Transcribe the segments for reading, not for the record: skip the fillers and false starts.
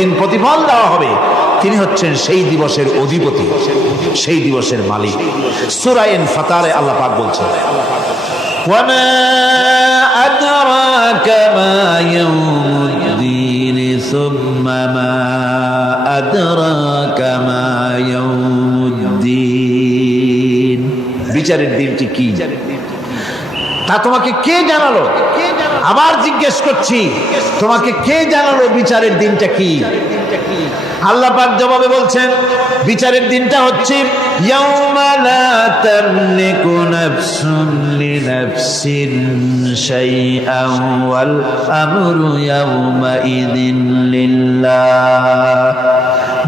যেদিন প্রতিফল দেওয়া হবে, তিনি হচ্ছেন সেই দিবসের অধিপতি, সেই দিবসের মালিক। সূরা ইনফিতারে আল্লাহ পাক বলছেন, ওয়ামা আদরাকা মা ইয়াউমুদ্দিন সুম্মা মা আদরাকা মা ইয়াউমুদ্দিন। বিচারের দিনটি কি তা তোমাকে কে জানালো? আবার জিজ্ঞেস করছি, তোমাকে কে জানালো বিচারের দিনটা কি? আল্লাহ পাক জবাবে বলছেন, বিচারের দিনটা হচ্ছে ইয়াউমা লা তামলিকু নাফসুন লিনাফসিন শাইআন ওয়াল আমরু ইয়াউমা ইযিন লিল্লাহ।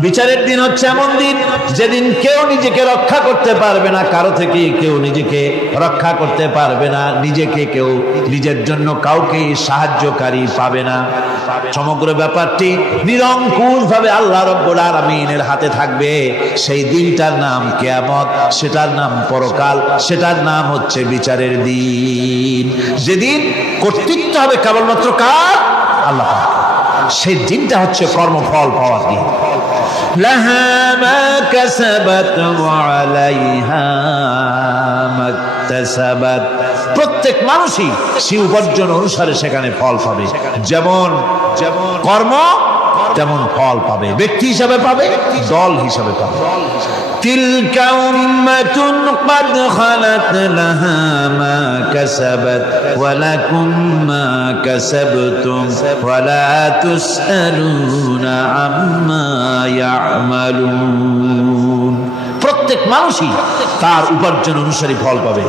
বিচারের দিন হচ্ছে এমন দিন যেদিন কেউ নিজেকে রক্ষা করতে পারবে না, কারো থেকে কেউ নিজেকে রক্ষা করতে পারবে না, নিজেকে কেউ নিজের জন্য কাউকে সাহায্যকারী পাবে না। সমগ্র ব্যাপারটি নিরঙ্কুশভাবে আল্লাহ রাব্বুল আলামিনের হাতে থাকবে। সেই দিনটার নাম কিয়ামত, সেটার নাম পরকাল, সেটার নাম হচ্ছে বিচারের দিন। যেদিন কর্তৃত্ব হবে কেবলমাত্র কার? আল্লাহ পাক। সেই দিনটা হচ্ছে কর্মফল পাওয়ার দিন। লাহা মা কাসাবাত ওয়া আলাইহা মাকতাসাবাত। প্রত্যেক মানুষই সে উপার্জন অনুসারে সেখানে ফল পাবে। যেমন কর্ম তেমন ফল পাবে, ব্যক্তি হিসাবে পাবে, দল হিসাবে পাবে। তিলকা উম্মাতুন ক্বাদ খালাত লাহা মা কাসাবাত ওয়া লাকুম মা কাসাবতুম ওয়া লা তুসআলুনা আম্মা ইয়ামালুন। প্রত্যেক মানুষই তার উপার্জন অনুসারী ফল পাবে।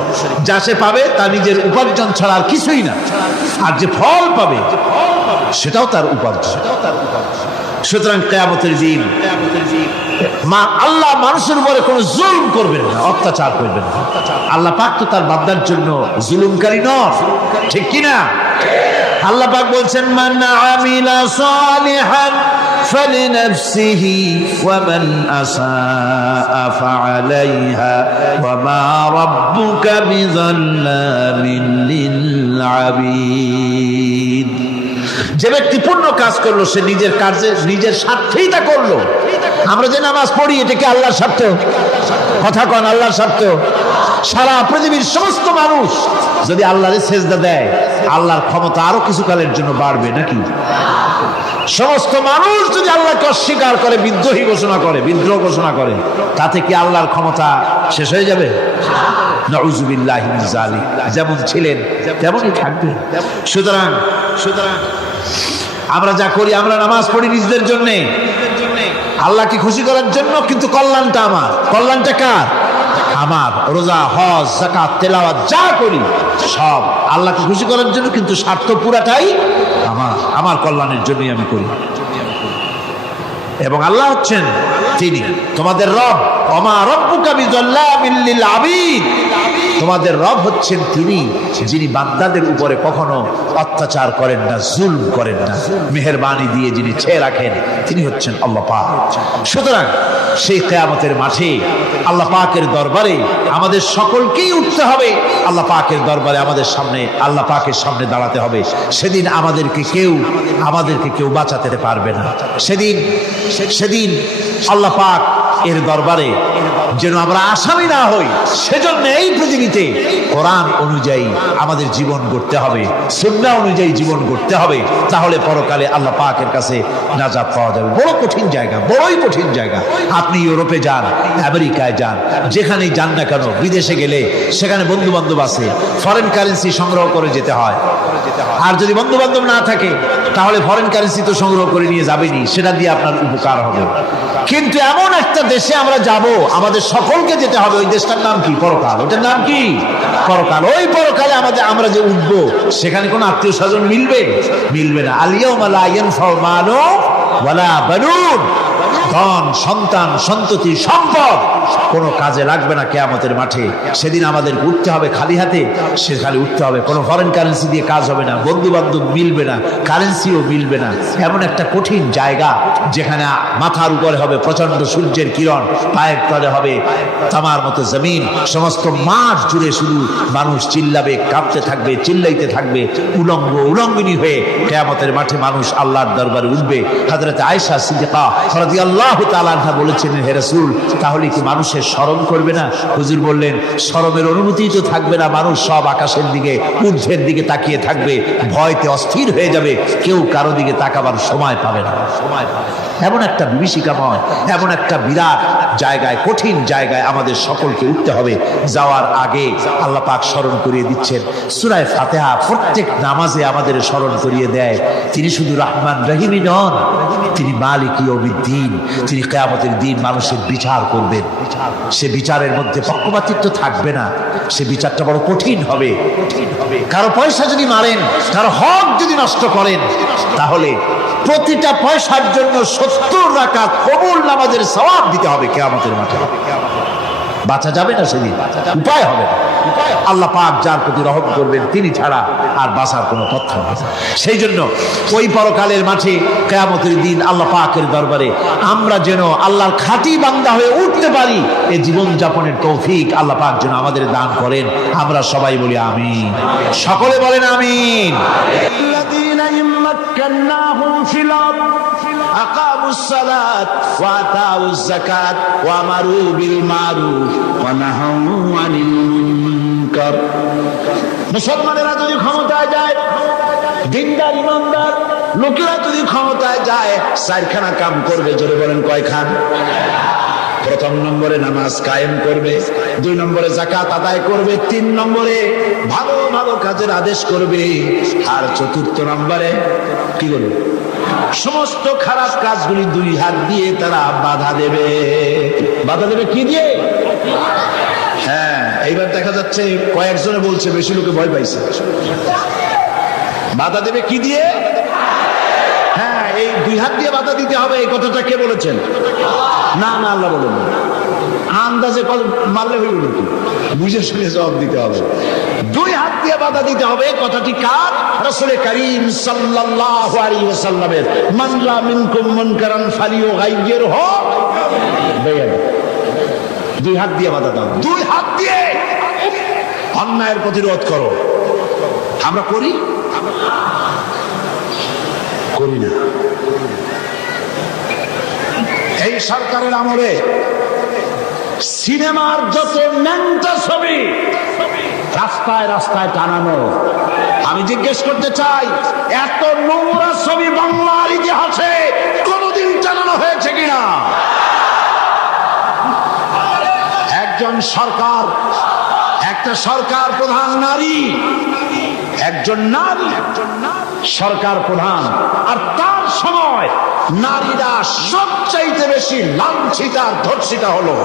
যা সে পাবে তা নিজের উপার্জন ছাড়া আর কিছুই না, আর যে ফল পাবে সেটাও তার উপার্জন। সুতরাং কিয়ামতের দিন আল্লাহ মানুষের উপরে কোনো জুলুম করবেন না, অত্যাচার করবেন না। আল্লাহ পাক তো তার বান্দার জন্য জুলুমকারী নন, ঠিক কিনা? আল্লাহ পাক বলছেন, মান আমিলা সালিহান ফালিনাফসিহি ওয়া মান আসাআ ফাআলাইহা ওয়া মা রাব্বুকা বিযাল্লামিন লিল আবিদ। যে ব্যক্তি পূর্ণ কাজ করলো সে নিজের কাজে নিজের স্বার্থেই তা করলো। আমরা যে নামাজ পড়ি এটা কি আল্লাহর স্বার্থ? কথা কন, আল্লাহর স্বার্থ? সারা পৃথিবীর সমস্ত মানুষ যদি আল্লাহরে সেজদা দেয়, আল্লাহর ক্ষমতা আরো কিছুকালের জন্য বাড়বে নাকি? সমস্ত মানুষ যদি আল্লাহকে অস্বীকার করে, বিদ্রোহী ঘোষণা করে, বিদ্রোহ ঘোষণা করে, তাতে কি আল্লাহর ক্ষমতা শেষ হয়ে যাবে? নাউযুবিল্লাহি মিন যালিক। যেমন ছিলেন তেমনই থাকবে। সুতরাং আমরা যা করি, আমরা নামাজ পড়ি নিজেদের জন্য, আল্লাহকে খুশি করার জন্য, কিন্তু কল্যাণটা আমার। কল্যাণটা কার? আমার। রোজা, হজ, যাকাত, তেলাওয়াত যা করি সব আল্লাহকে খুশি করার জন্য, কিন্তু স্বার্থ পুরাটাই আমার, আমার কল্যাণের জন্যই আমি করি। এবং আল্লাহ হচ্ছেন তিনি তোমাদের রব। ওমা রাব্বুকা বিযাল্লামিল লিল আবিদ। তোমাদের রব হচ্ছেন তিনি যিনি বান্দাদের উপরে কখনো অত্যাচার করেন না, জুলম করেন না, মেহেরবানি দিয়ে যিনি ছেয়ে রাখেন, তিনি হচ্ছেন আল্লাহ পাক। সুতরাং সেই কিয়ামতের মাঠে আল্লাহ পাকের দরবারে আমাদের সকলকেই উঠতে হবে। আল্লাহ পাকের দরবারে আমাদের সামনে, আল্লাহ পাকের সামনে দাঁড়াতে হবে। সেদিন আমাদেরকে কেউ বাঁচাতে পারবে না। সেদিন আল্লাহ পাক এর দরবারে যেন আমরা আসামি না হই, সেজন্য এই পৃথিবীতে কোরআন অনুযায়ী আমাদের জীবন গড়তে হবে, সুন্নাহ অনুযায়ী জীবন গড়তে হবে। তাহলে পরকালে আল্লাহ পাকের কাছে নাজাত পাওয়া যাবে। বড় কঠিন জায়গা, বড়ই কঠিন জায়গা। আপনি ইউরোপে যান, আমেরিকায় যান, যেখানেই যান না কেন, বিদেশে গেলে সেখানে বন্ধু বান্ধব আছে, ফরেন কারেন্সি সংগ্রহ করে যেতে হয়। আর যদি বন্ধু বান্ধব না থাকে তাহলে ফরেন কারেন্সি তো সংগ্রহ করে নিয়ে যাবেনি, সেটা দিয়ে আপনার উপকার হবে। কিন্তু এমন একটা দেশে আমরা যাব, আমাদের সকলকে যেতে হবে। ওই দেশটার নাম কি? পরকাল। ওটার নাম কি? পরকাল। ওই পরকালে আমরা যে উঠবো, সেখানে কোনো আত্মীয় স্বজন মিলবে না। আল ইয়াউমা লা ইয়ানফাউ মালুন ওয়ালা বানুন। ধন, সন্তান, সন্ততি, সম্পদ কোনো কাজে লাগবে না কিয়ামতের মাঠে। সেদিন আমাদের উঠতে হবে খালি হাতে, সে খালি উঠতে হবে, কোনো ফরেন কারেন্সি দিয়ে কাজ হবে না, বন্ধু বান্ধব মিলবে না, কারেন্সিও মিলবে না। এমন একটা কঠিন জায়গা যেখানে মাথার উপরে হবে প্রচন্ড সূর্যের কিরণ, পায়ের তলে হবে তামার মতো জমিন, সমস্ত মাঠ জুড়ে শুধু মানুষ চিল্লাবে, কাঁপতে থাকবে, চিল্লাইতে থাকবে, উলঙ্গ উলঙ্গিনী হয়ে কিয়ামতের মাঠে মানুষ আল্লাহর দরবারে উঠবে। হযরত আয়েশা সিদ্দিকা রাদিয়াল্লাহু তাআলা আনহা বলেছেন, হে রাসূল, তাহলে কি মানুষের শরম করবে না? হুজুর বললেন, শরমের অনুভূতি তো থাকবে না, মানুষ সব আকাশের দিকে, ঊর্ধ্বের দিকে তাকিয়ে থাকবে, ভয়তে অস্থির হয়ে যাবে, কেউ কারো দিকে তাকাবার সময় পাবে না। এমন একটা বিভীষিকাময়, এমন একটা বিরাট জায়গায়, কঠিন জায়গায় আমাদের সকলকে উঠতে হবে। যাওয়ার আগে আল্লাহ পাক স্মরণ করিয়ে দিচ্ছেন, সূরা ফাতিহা প্রত্যেক নামাজে আমাদের স্মরণ করিয়ে দেয়, তিনি শুধু রহমান রহিমই নন, তিনি মালিক ইয়াউমিদ্দিন, তিনি কিয়ামতের দিন মানুষের বিচার করবেন। সে বিচারের মধ্যে পক্ষপাতিত্ব থাকবে না, সে বিচারটা বড় কঠিন হবে। কারো পয়সা যদি মারেন, কারো হক যদি নষ্ট করেন, তাহলে প্রতিটা পয়সার জন্য 70 রাকাত কবুল নামাজের সওয়াব দিতে হবে কিয়ামতের মাঠে। বাঁচা যাবে না সেদিন, উপায় হবে না। আল্লাহ পাক যার প্রতি রহম করবেন তিনি ছাড়া আর বাঁচার কোনো পথ নেই। সেই জন্য ওই পরকালের মাঠে কিয়ামতের দিন আল্লাহ পাকের দরবারে আমরা যেন আল্লাহর খাঁটি বান্দা হয়ে উঠতে পারি, এই জীবন যাপনের তৌফিক আল্লাহ পাক যেন আমাদের দান করেন। আমরা সবাই বলি আমিন, সকলে বলেন আমিন। আকামুস সালাত ওয়া আতাউজ যাকাত ওয়া আমারু বিল মারুফ ওয়া নাহাউ আনিল মুনকার। মুসলমানেরা যদি ক্ষমতায় যায়, দিনদার ইমানদার লোকেরা যদি ক্ষমতায় যায়, চারখানা কাম করবে। জোরে বলেন কয়খান? প্রথম নম্বরে নামাজ কায়েম করবে, 2 নম্বরে যাকাত আদায় করবে, 3 নম্বরে ভালো ভালো কাজের আদেশ করবে, আর 4র্থ নম্বরে কি করবে? সমস্ত খারাপ কাজগুলি 2 হাত দিয়ে তারা বাধা দেবে। বাধা দেবে কি দিয়ে? হ্যাঁ, এইবার দেখা যাচ্ছে কয়েকজনে বলছে, বেশি লোকে ভয় পাইছে। বাধা দেবে কি দিয়ে? হ্যাঁ, এই 2 হাত দিয়ে বাধা দিতে হবে। এই কথাটা কে বলেছেন? না না, আল্লাহ বলেন। আন্দাজে মারলে হইল নাকি? বুঝে শুনে জবাব দিতে হবে। 2 হাত দিয়ে বাধা দিতে হবে। কথাটি কার? রাসূল করিম সাল্লাল্লাহু আলাইহি ওয়াসাল্লামের। মান রা মিনকুম মুনকারান ফালিয়ুগাইয়িরহু বিয়াদিহি। 2 হাত দিয়ে বাধা দাও, 2 হাত দিয়ে অন্যায়ের প্রতিরোধ করো। আমরা করি না। এই সরকারের আমলে সিনেমার যত ন্যাংটা ছবি রাস্তায় রাস্তায় টানানো, আমি জিজ্ঞেস করতে চাই, এত নোংরা ছবি বাংলার ইতিহাসে কোনদিন টানানো হয়েছে কিনা? একজন সরকার, একটা সরকার প্রধান নারী, একজন নারী সরকার প্রধান, আর তার সময় নারীরা সবচাইতে বেশি লাঞ্ছিত আর ধর্ষিতা হলো।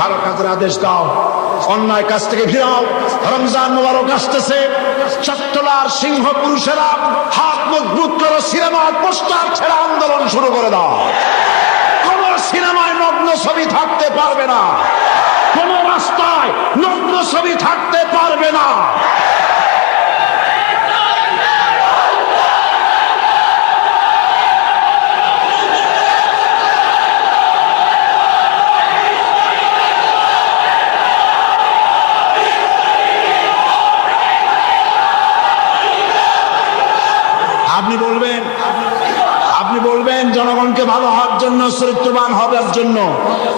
ভালো কাজের আদেশ দাও, অন্যায় কাজ থেকে ফিরাও। রমজান মুবারক আসতেছে, চট্টলার সিংহ পুরুষেরা হাত মজবুত করো, সিনেমার পোস্টার ছেড়ে আন্দোলন শুরু করে দাও। কোন সিনেমায় নগ্ন ছবি থাকতে পারবে না, কোন রাস্তায় নগ্ন ছবি থাকতে পারবে না। আপনি বলবেন জনগণকে ভালো হওয়ার জন্য, চরিত্রবান হবার জন্য।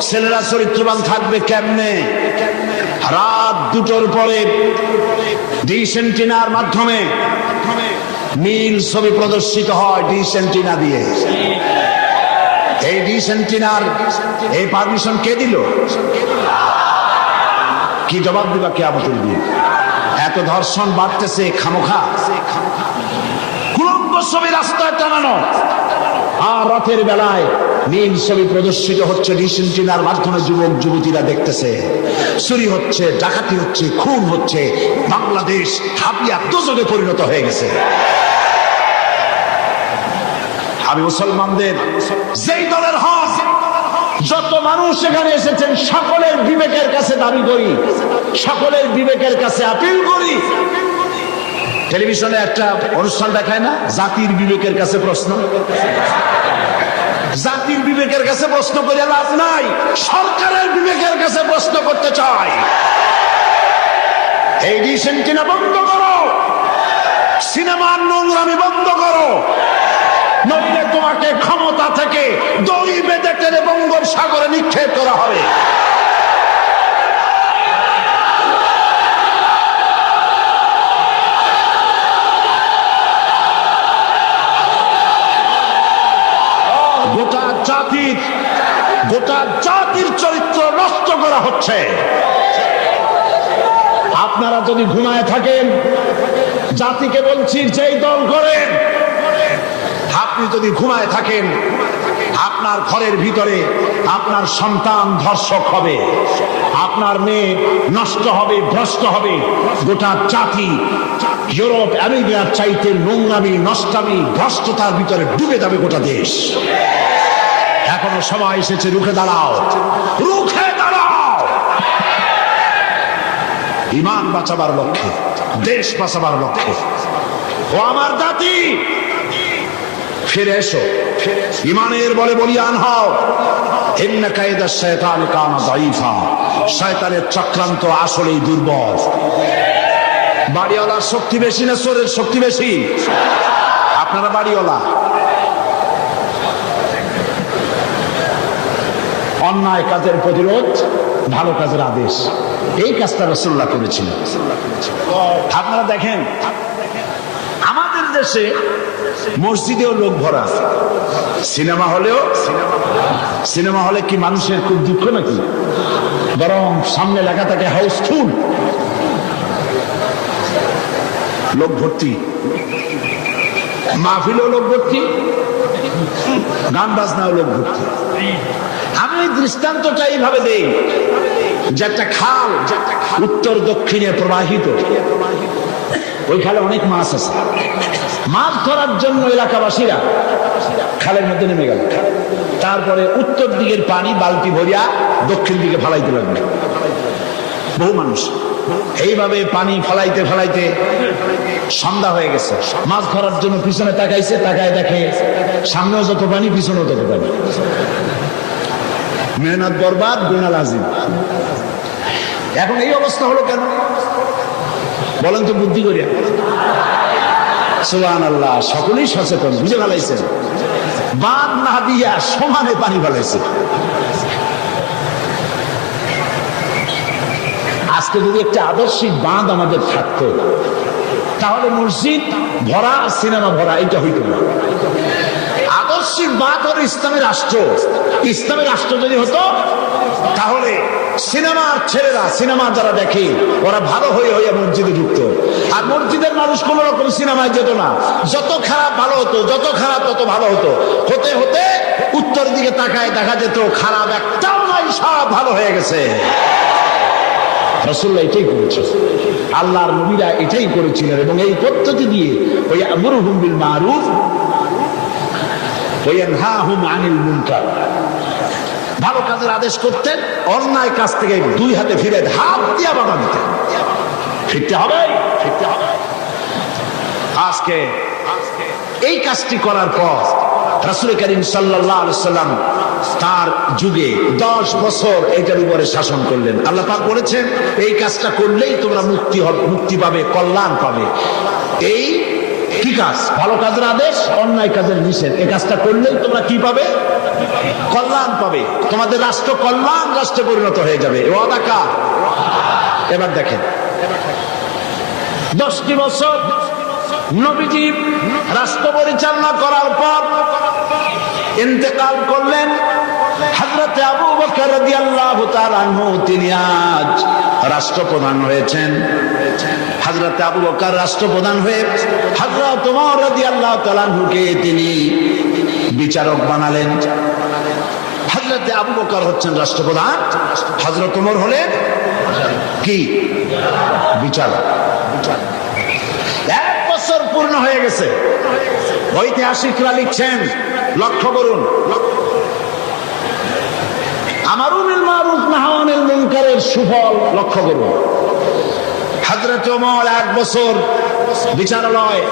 ছেলেরা চরিত্রবান থাকবে কেমনে? রাত 2টোর পরে ডিশ এন্টিনার মাধ্যমে নীল ছবি প্রদর্শিত হয়, ডিশ এন্টিনা দিয়ে। এই ডিশ এন্টিনার এই পারমিশন কে দিল? কি জবাব দিবা কিয়ামতের দিন? এত ধর্ষণ বাড়তেছে খামোখা, ছবি রাস্তায় টানানো, আর রাতের বেলায় নীল ছবি প্রদর্শিত হচ্ছে ডিশ এন্টিনার মাধ্যমে। যুবক যুবতীরা দেখতেছে, চুরি হচ্ছে, ডাকাতি হচ্ছে, খুন হচ্ছে। বাংলাদেশ হাবিয়া দোজখে পরিণত হয়ে গেছে। আমি মুসলমানদের যেই দলের হক, যত মানুষ এখানে এসেছেন সকলের বিবেকের কাছে দাবি করি, সকলের বিবেকের কাছে আপিল করি। টেলিভিশনে একটা অনুষ্ঠান দেখায় না, জাতির বিবেকের কাছে প্রশ্ন। জাতির বিবেকের কাছে প্রশ্ন করে লাভ নাই, সরকারের বিবেকের কাছে প্রশ্ন করতে চাই। এই ডিসেন কিনা বন্ধ করো, সিনেমার নোংরামি বন্ধ করো, নইলে তোমাকে ক্ষমতা থেকে দড়ি বেঁধে টেনে বঙ্গোপসাগরে নিক্ষেপ করা হবে। গোটা জাতির চরিত্র নষ্ট করা হচ্ছে। আপনারা যদি ঘুমায় থাকেন, জাতিকে বলছি যেই দল করেন, আপনি যদি ঘুমায় থাকেন, আপনার ঘরের ভিতরে আপনার সন্তান ধর্ষক হবে, আপনার মেয়ে নষ্ট হবে, ভ্রষ্ট হবে। গোটা জাতি ইউরোপ আমেরিকার চাইতে নোংরামি, নষ্টামি, ভ্রষ্টতার ভিতরে ডুবে যাবে গোটা দেশ। এখনো সময় এসেছে, রুখে দাঁড়াও, রুখে দাঁড়াও। ঈমান বাঁচাবার লক্ষ্যে, দেশ বাঁচাবার লক্ষ্যে। ও আমার জাতি, ফিরে এসো, ঈমানের বলে বলিয়ান হও। ইন্না কায়দা শায়তানি কানা দাঈফা, শয়তানের চক্রান্ত আসলেই দুর্বল। বাড়িওয়ালার শক্তি বেশি না চোরের শক্তি বেশি? আপনারা বাড়িওয়ালা। অন্যায় কাজের প্রতিরোধ, ভালো কাজের আদেশ, এই কাজটা রাসূলুল্লাহ করেছিলেন। আপনারা দেখেন আমাদের দেশে মসজিদেও লোক ভরা, সিনেমা হলে কি মানুষের খুব দুঃখ নাকি? বরং সামনে লেখা থাকে হাউসফুল, লোক ভর্তি, মাহফিলেও লোক ভর্তি, গান বাজনাও লোক ভর্তি। আমি এই দৃষ্টান্তটা এইভাবে দেই যে একটা খাল উত্তর দক্ষিণে প্রবাহিত, ওই খালে অনেক মাছ আছে। মাছ ধরার জন্য এলাকাবাসীরা খালের মধ্যে নেমে গেল। তারপরে উত্তর দিকের পানি বালতি ভরিয়া দক্ষিণ দিকে ফালাইতে লাগলো বহু মানুষ। এইভাবে পানি ফালাইতে ফালাইতে সন্ধ্যা হয়ে গেছে। মাছ ধরার জন্য পিছনে তাকাইছে, তাকায় দেখে সামনেও যত পানি, পিছনেও তত পানি। মেহনত বরবাদ, গুনাহ লাজিম। এখন এই অবস্থা হলো কেন বলেন তো বুদ্ধি করিয়া? সুবহানাল্লাহ, সকলেই সচেতন, বুঝে ফেলাইছেন। বাঁধ না দিয়া সমানে পানি ফেলাইছে। আজকে যদি একটা আদর্শিক বাঁধ আমাদের থাকতো, তাহলে মসজিদ ভরা, সিনেমা ভরা, এটা হইতো না। আদর্শিক বাঁধ হলো ইসলামের রাষ্ট্র। ইসলামের রাষ্ট্র যদি হতো, তাহলে সিনেমার ছেলেরা, সিনেমা যারা দেখে, ওরা ভালো হয়ে মসজিদে ঢুকতো। আর মসজিদের মানুষ কোন রকম সিনেমায় যেত না। যত খারাপ ভালো হতো, যত খারাপ তত ভালো হতো। হতে হতে উত্তর দিকে তাকায় দেখা যেত খারাপ একটাও নাই, সব ভালো হয়ে গেছে। রাসূলুল্লাহ এটাই করেছেন, আল্লাহর নবীরা এটাই করেছিলেন। এবং এই পদ্ধতি দিয়ে ওই আমরুহুম বিল মারুফ ওয়া ইয়ানহাহুম আনিল মুনকার, ভালো কাজের আদেশ করতেন, অন্যায় কাজ থেকে দুই হাতে ফিরে হাত দিয়া বাধা দিতেন। ফিরতে হবে, ফিরতে হবে। আজকে এই কাজটি করার পর রাসূল করিম সাল্লাল্লাহু আলাইহি ওয়াসাল্লাম তার যুগে 10 বছর এটার উপরে শাসন করলেন। আল্লাহ পাক বলেছেন এই কাজটা করলেই তোমরা মুক্তি পাবে, কল্যাণ পাবে। এই কি কাজ? ভালো কাজের আদেশ, অন্যায় কাজের নিষেধ। এই কাজটা করলেই তোমরা কি পাবে? কল্যাণ পাবে। তোমাদের রাষ্ট্র কল্যাণ রাষ্ট্রে পরিণত হয়ে যাবে। ওয়াদা কার? এবার দেখেন 10টি বছর নবীজি রাষ্ট্র পরিচালনা করার পর ইন্তেকাল করলেন। হযরত আবু বকর রাদিয়াল্লাহু তাআলা আনহু তিনি আজ রাষ্ট্রপ্রধান হয়েছেন। হযরত আবু বকর রাষ্ট্রপ্রধান হয়ে হযরত ওমর রাদিয়াল্লাহু তাআলা আনহুকে তিনি বিচারক বানালেন। হযরত আবু বকর হচ্ছেন রাষ্ট্রপ্রধান, হযরত ওমর হলেন কি? বিচারক। 1 বছর পূর্ণ হয়ে গেছে। ঐতিহাসিকরা লিখছেন লক্ষ্য করুন, আমারু বিল মারুফ নাহি আনিল মুনকারের সুফল লক্ষ্য করুন। হযরত ওমর 1 বছর বিচারালয়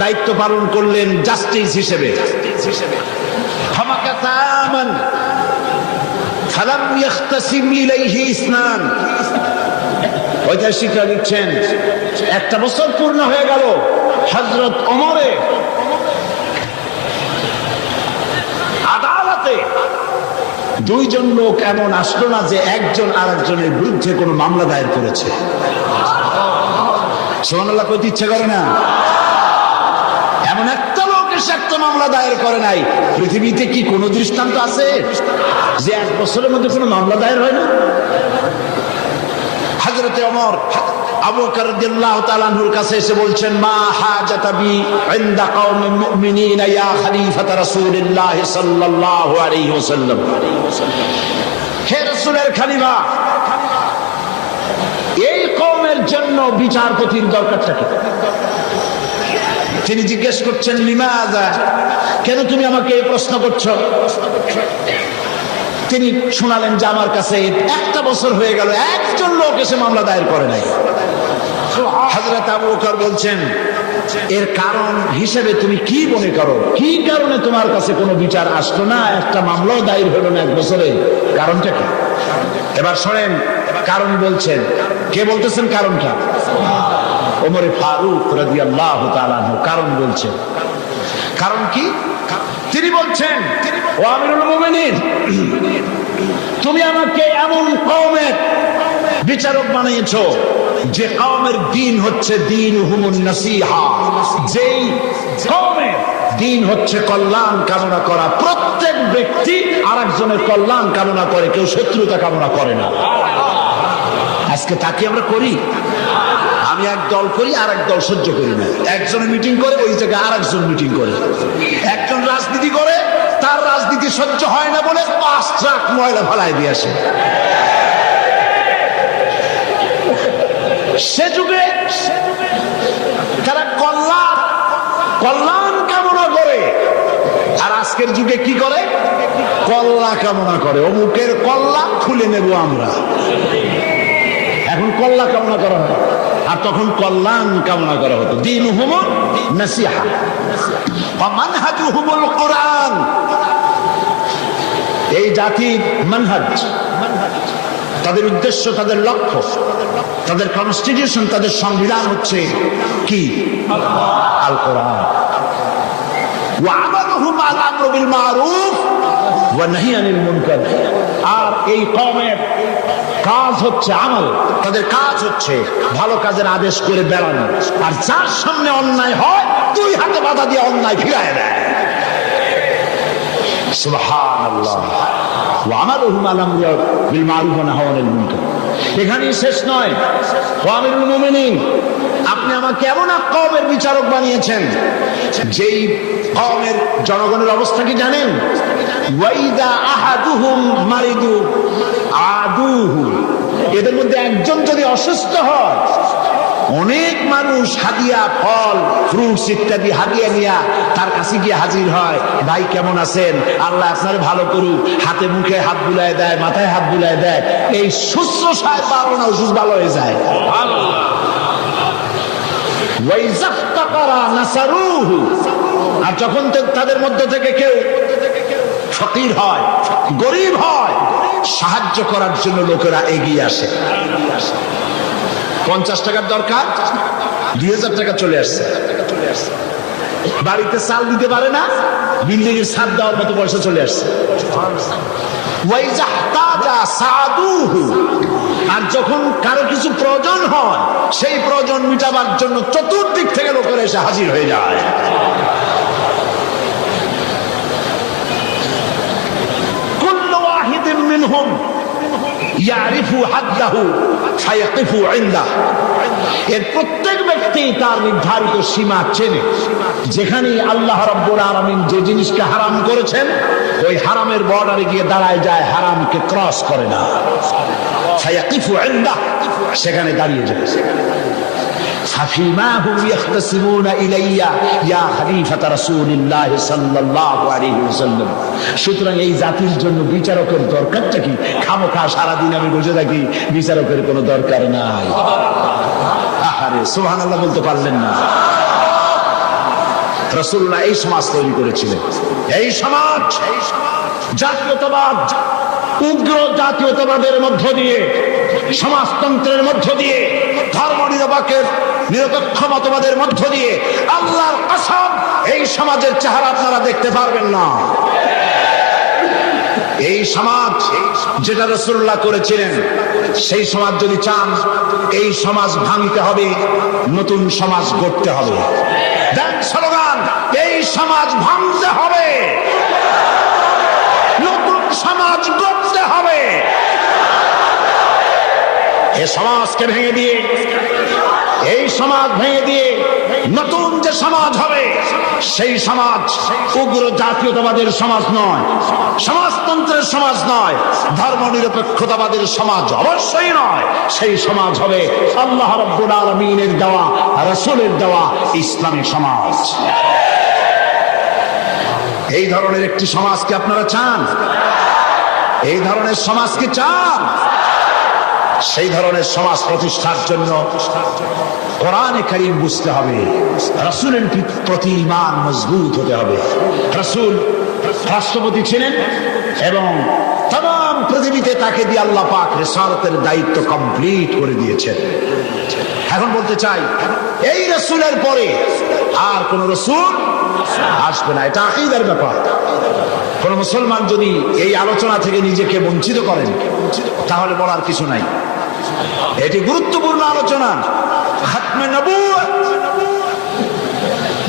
দায়িত্ব পালন করলেন জাস্টিস হিসেবে। ফামাকাতামান ফালাম ইয়াখতাসিম ইলাইহি ইসনান। ঐতিহাসিকরা লিখছেন 1টা বছর পূর্ণ হয়ে গেল, হযরত ওমরের আদালতে 2 জন লোক এমন আসলো না যে একজন আরেকজনের বিরুদ্ধে কোনো মামলা দায়ের করেছে। সুবহানাল্লাহ কইতে ইচ্ছে করে না? এমন একটা লোক এসে একটা মামলা দায়ের করে নাই। পৃথিবীতে কি কোনো দৃষ্টান্ত আছে যে 1 বছরের মধ্যে কোনো মামলা দায়ের হয় না? হযরতে ওমর আবু বকর রাদিয়াল্লাহু তাআলা আনহুর কাছে এসে বলছেন, মা হাজাতা বি ইনদা কওমিল মুমিনিনা ইয়া খলিফাতা রাসূলিল্লাহ সাল্লাল্লাহু আলাইহি ওয়াসাল্লাম। হে রাসূলের খলিফা, এই কওমের জন্য বিচারপতির দরকারটা কি? তিনি জিজ্ঞেস করছেন, লিমাযা, কেন তুমি আমাকে এই প্রশ্ন করছো? তিনি শোনালেন যে আমার কাছে 1টা বছর হয়ে গেল, একজন লোক এসে মামলা দায়ের করে নাই। হযরত আবু বকর বলছেন, এর কারণ হিসেবে তুমি কি মনে করো? কি কারণে তোমার কাছে কোনো বিচার আসলো না, একটা মামলাও দায়ের হলো না 1 বছরে? কারণটা কি? এবার শোনেন, কারণ বলছেন। কে বলতেছেন কারণটা? ওমর ফারুক রাদিয়াল্লাহু তাআলা আনহু কারণ বলছেন। কারণ কি? তিনি বলছেন, ও আমিরুল মুমিনিন, তুমি আমাকে এমন কওমের বিচারক বানিয়েছো যে কওমের দ্বীন হচ্ছে দীনুহুমুন নাসিহা, যেই কওমের দ্বীন হচ্ছে কল্যাণ কামনা করা। প্রত্যেক ব্যক্তি আরেকজনের কল্যাণ কামনা করে, কেউ শত্রুতা কামনা করে না। আজকে তাকে আমরা করি। আমি এক দল করি, আর এক দল সহ্য করি না। একজনে মিটিং করে, ওই জায়গায় আর একজন মিটিং করে। একজন রাজনীতি করে, তার রাজনীতি সহ্য হয় না বলে 5 ট্রাক ময়লা ফেলায় দিয়ে আসে। সে যুগে তারা কল্যাণ কামনা করে, আর আজকের যুগে কি করে? কল্লা কামনা করে। অমুকের কল্লা খুলে নেব আমরা। এখন কল্লা কামনা করা হয়, আর তখন কল্যাণ কামনা করা হতো। দীনুহুমুন নাসিহা ওয়া মানহাজুহুমুল কুরআন। এই জাতির মানহাজ, তাদের উদ্দেশ্য, তাদের লক্ষ্য, তাদের কনস্টিটিউশন, তাদের সংবিধান হচ্ছে কি? আল কোরআন। ওয়া আমালুহুম আল আমরু বিল মারুফ ওয়া নাহি আনিল মুনকার। আর এই কওমের কাজ হচ্ছে আমল, তাদের কাজ হচ্ছে ভালো কাজের আদেশ করে বেড়ানো, আর যার সামনে অন্যায় হয় 2 হাতে বাধা দিয়ে অন্যায় ফিরায় দেয়। সুবহানাল্লাহ। ওয়া আমালুহুম আল আমরু বিল মারুফ ওয়া নাহি আনিল মুনকার। এখানেই শেষ নয়। ওয়া আমিরুল মুমিনিন, আপনি আমাকে এমন এক কওমের বিচারক বানিয়েছেন যেই কওমের জনগণের অবস্থা কি জানেন? ওয়াইদা আহাদুহুম মারিদু আদুহু। এদের মধ্যে একজন যদি অসুস্থ হয়, অনেক মানুষ হাদিয়া, ফল, ফ্রুটস ইত্যাদি হাদিয়া নিয়ে তার কাছে গিয়ে হাজির হয়। ভাই কেমন আছেন? আল্লাহ আপনার ভালো করুক। হাতে মুখে হাত বুলায় দেয়, মাথায় হাত বুলায় দেয়। এই শুশ্রূষায় পারো না, অসুস্থ ভালো হয়ে যায়। আর যখন তাদের মধ্য থেকে কেউ ফকির হয়, গরিব হয়, সাহায্য করার জন্য লোকেরা এগিয়ে আসে। 50 টাকার দরকার, 2000 টাকা চলে আসছে। বাড়িতে চাল দিতে পারে না, বিল্ডিং এর ছাদ দেওয়ার মতো পয়সা চলে আসছে। আর যখন কারো কিছু প্রয়োজন হয়, সেই প্রয়োজন মিটাবার জন্য চতুর্দিক থেকে লোকেরা এসে হাজির হয়ে যায়। কুল্লু ওয়াহিদিন মিনহুম ইয়ারিফু হাদ্দাহু ফায়াকিফু ইনদাহু। এর প্রত্যেক ব্যক্তি তার নির্ধারিত সীমা চেনে। যেখানে আল্লাহ রাব্বুল আলামিন যে জিনিসকে হারাম করেছেন, ওই হারামের বর্ডারে গিয়ে দাঁড়ায় যায়, হারামকে ক্রস করে না। ফায়াকিফু ইনদাহু, সেখানে দাঁড়িয়ে যায়। فيما هم يختصمون إلي يا خليفة رسول الله صلى الله عليه وسلم। সুতরাং এই জাতির জন্য বিচারকের দরকারটা কি? খামোখা সারাদিন আমি বসে থাকি, বিচারকের কোনো দরকার নাই। আরে সুবহানাল্লাহ বলতে পারলেন না? রাসূলুল্লাহ এই সমাজ তৈরি করেছিলেন। এই সমাজ জাতীয়তাবাদ, উগ্র জাতীয়তাবাদের মধ্য দিয়ে, সমাজতন্ত্রের মধ্য দিয়ে, ধর্ম নিরপেক্ষ মতবাদের মধ্য দিয়ে, আল্লাহর কসম এই সমাজের চেহারা আপনারা দেখতে পারবেন না। এই সমাজ যেটা রাসূলুল্লাহ করেছিলেন, সেই সমাজ যদি চান, এই সমাজ ভাঙতে হবে, নতুন সমাজ গড়তে হবে। দেন স্লোগান, এই সমাজ ভাঙতে হবে, নতুন সমাজ গড়তে হবে। এই সমাজকে ভেঙে দিয়ে, এই সমাজ ভেঙে দিয়ে নতুন যে সমাজ হবে, সেই সমাজ উগ্র জাতীয়তাবাদের সমাজ নয়, সমাজতন্ত্রের সমাজ নয়, ধর্ম নিরপেক্ষতাবাদের সমাজ অবশ্যই নয়। সেই সমাজ হবে আল্লাহ রাব্বুল আলামিনের দেওয়া, রাসূলের দেওয়া ইসলামী সমাজ। এই ধরনের একটি সমাজকে আপনারা চান? এই ধরনের সমাজকে চান? সেই ধরনের সমাজ প্রতিষ্ঠার জন্য কোরআনে কারীম বুঝতে হবে, রাসূলের প্রতি ঈমান মজবুত হতে হবে। রাসূল রাষ্ট্রপতি ছিলেন এবং তাম পৃথিবীতে তাকে দিয়ে আল্লাহ পাক রিসালাতের দায়িত্ব কমপ্লিট করে দিয়েছেন। এখন বলতে চাই, এই রাসূলের পরে আর কোন রাসূল আসবে না। এটা আকীদার ব্যাপার। কোন মুসলমান যদি এই আলোচনা থেকে নিজেকে বঞ্চিত করেন, তাহলে বলার কিছু নাই। এটি গুরুত্বপূর্ণ আলোচনা। খাতমে নবুয়ত,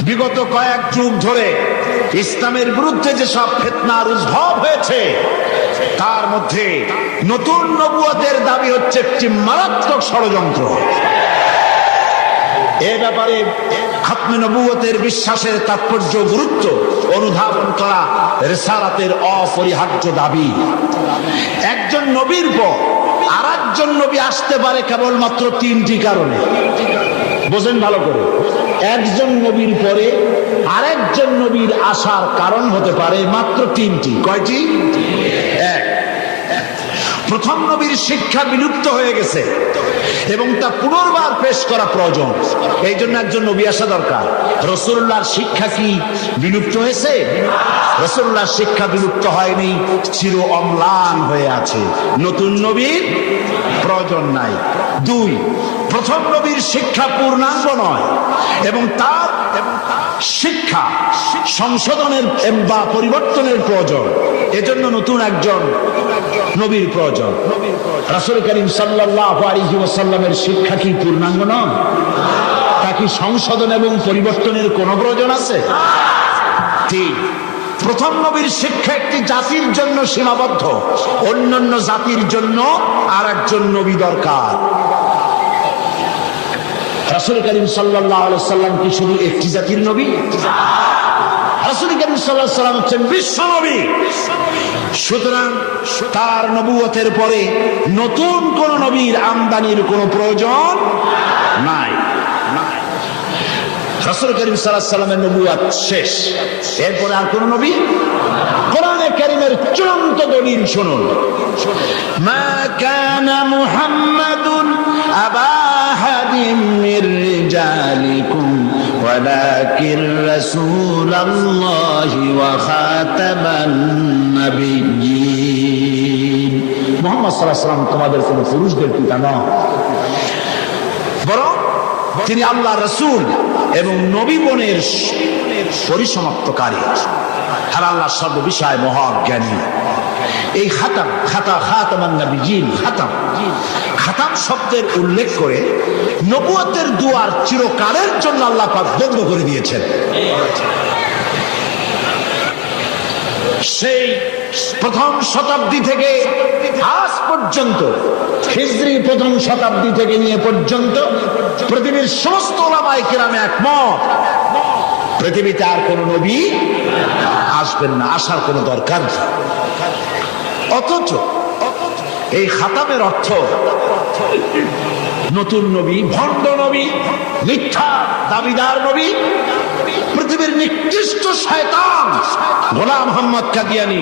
বিগত কয়েক যুগ ধরে ইসলামের বিরুদ্ধে যে সব ফিতনার উদ্ভব হয়েছে, তার মধ্যে নতুন নবুয়তের দাবি হচ্ছে একটি মারাত্মক ষড়যন্ত্র। এ ব্যাপারে খাতমে নবুয়তের বিশ্বাসের তাৎপর্য, গুরুত্ব অনুধাবন করা রিসালাতের অপরিহার্য দাবি। একজন নবীর পর আর একজন নবী আসতে পারে কেবলমাত্র তিনটি কারণে। বোঝেন ভালো করে, একজন নবীর পরে আরেকজন নবীর আসার কারণ হতে পারে মাত্র তিনটি। কয়টি? এক, প্রথম নবীর শিক্ষা বিলুপ্ত হয়ে গেছে এবং তা পুনর্বার পেশ করা প্রয়োজন, এই জন্য একজন নবী আসা দরকার। রাসূলুল্লাহর শিক্ষা কি বিলুপ্ত হয়েছে? রাসূলুল্লাহর শিক্ষা বিলুপ্ত হয়নি, চির অম্লান হয়ে আছে। নতুন নবীর প্রয়োজন নাই। দুই, প্রথম নবীর শিক্ষা পূর্ণাঙ্গ নয় এবং তার শিক্ষা সংশোধনের বা পরিবর্তনের প্রয়োজন, এজন্য নতুন একজন নবীর প্রয়োজন। রাসূল করিম সাল্লাল্লাহু আলাইহি ওয়াসাল্লামের শিক্ষা কি পূর্ণাঙ্গ নয়? তা কি সংশোধন এবং পরিবর্তনের কোনো প্রয়োজন আছে? ঠিক, প্রথম নবীর শিক্ষা একটি জাতির জন্য সীমাবদ্ধ, অন্যান্য জাতির জন্য আর একজন নবী দরকার। রাসূল করিম সাল্লাল্লাহু আলাইহি ওয়াসাল্লাম কি শুধু একটি জাতির নবী? রাসূল করিম সাল্লাল্লাহু আলাইহি ওয়াসাল্লাম হচ্ছেন বিশ্ব নবী। সুতরাং তার নবুয়তের পরে নতুন কোন নবীর আমদানির কোনো প্রয়োজন নাই। রাসূল করিম সাল্লাল্লাহু আলাইহি ওয়াসাল্লামের নবুয়ত শেষ, এরপরে আর কোন নবী? কোরআনে কারীমের চূড়ান্ত দলিল শুনুন। মা কানা মুহাম্মাদুন আবা আহাদিম মির রিজালিকুম ওয়ালাকিন রাসূলুল্লাহি ওয়া খাতামান নাবিয়্যিন। মুহাম্মদ সাল্লাল্লাহু আলাইহি ওয়াসাল্লাম তোমাদের কোন পুরুষদের পিতা নন, বরং তিনি আল্লাহর রাসূল এবং নবীগণের পরিসমাপ্তকারী, আর আল্লাহর সর্ববিষয়ে মহাজ্ঞানী। এই খাতামান নবিয়্যিন, খাতাম শব্দের উল্লেখ করে নবুয়তের দুয়ার চিরকালের জন্য আল্লাহ পাক বন্ধ করে দিয়েছেন। সেই প্রথম শতাব্দী থেকে আজ পর্যন্ত, হিজরি প্রথম শতাব্দী থেকে নিয়ে পর্যন্ত পৃথিবীর সমস্ত উলামায়ে কেরাম একমত, পৃথিবীতে আর কোন নবী আসবেন না, আসার কোন দরকার নেই। অথচ এই খাতামের অর্থ নতুন নবী, ভণ্ড নবী, মিথ্যা দাবিদার নবী, পৃথিবীর নিকৃষ্ট শয়তান গোলাম মোহাম্মদ কাদিয়ানী।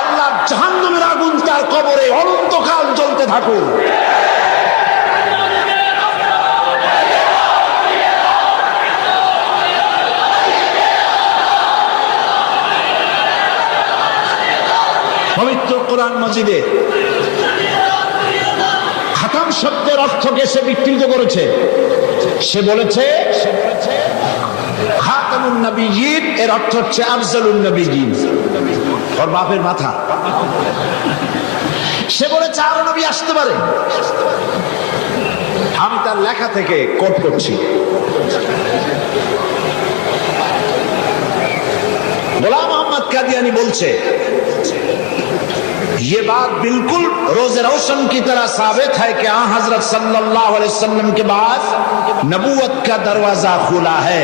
আল্লাহর জাহান্নামের আগুন তার কবরে অনন্তকাল জ্বলতে থাকুক। পবিত্র কোরআন মাজিদে খাতাম শব্দের অর্থকে সে বিকৃত করেছে। সে বলেছে খাতামুন নবিয়্যিন এর অর্থ হচ্ছে আফজালুন নবিয়্যিন, ওর বাপের মাথা। সে বলেছে আরো নবী আসতে পারে। আমি তার লেখা থেকে কোট করছি। গোলাম মোহাম্মদ কাদিয়ানী বলছে, ये बात बिल्कुल रोज रोशन की तरह साबित है कि आ हजरत सल्लल्लाहु अलैहि वसल्लम के बाद नबूवत का दरवाजा खुला है।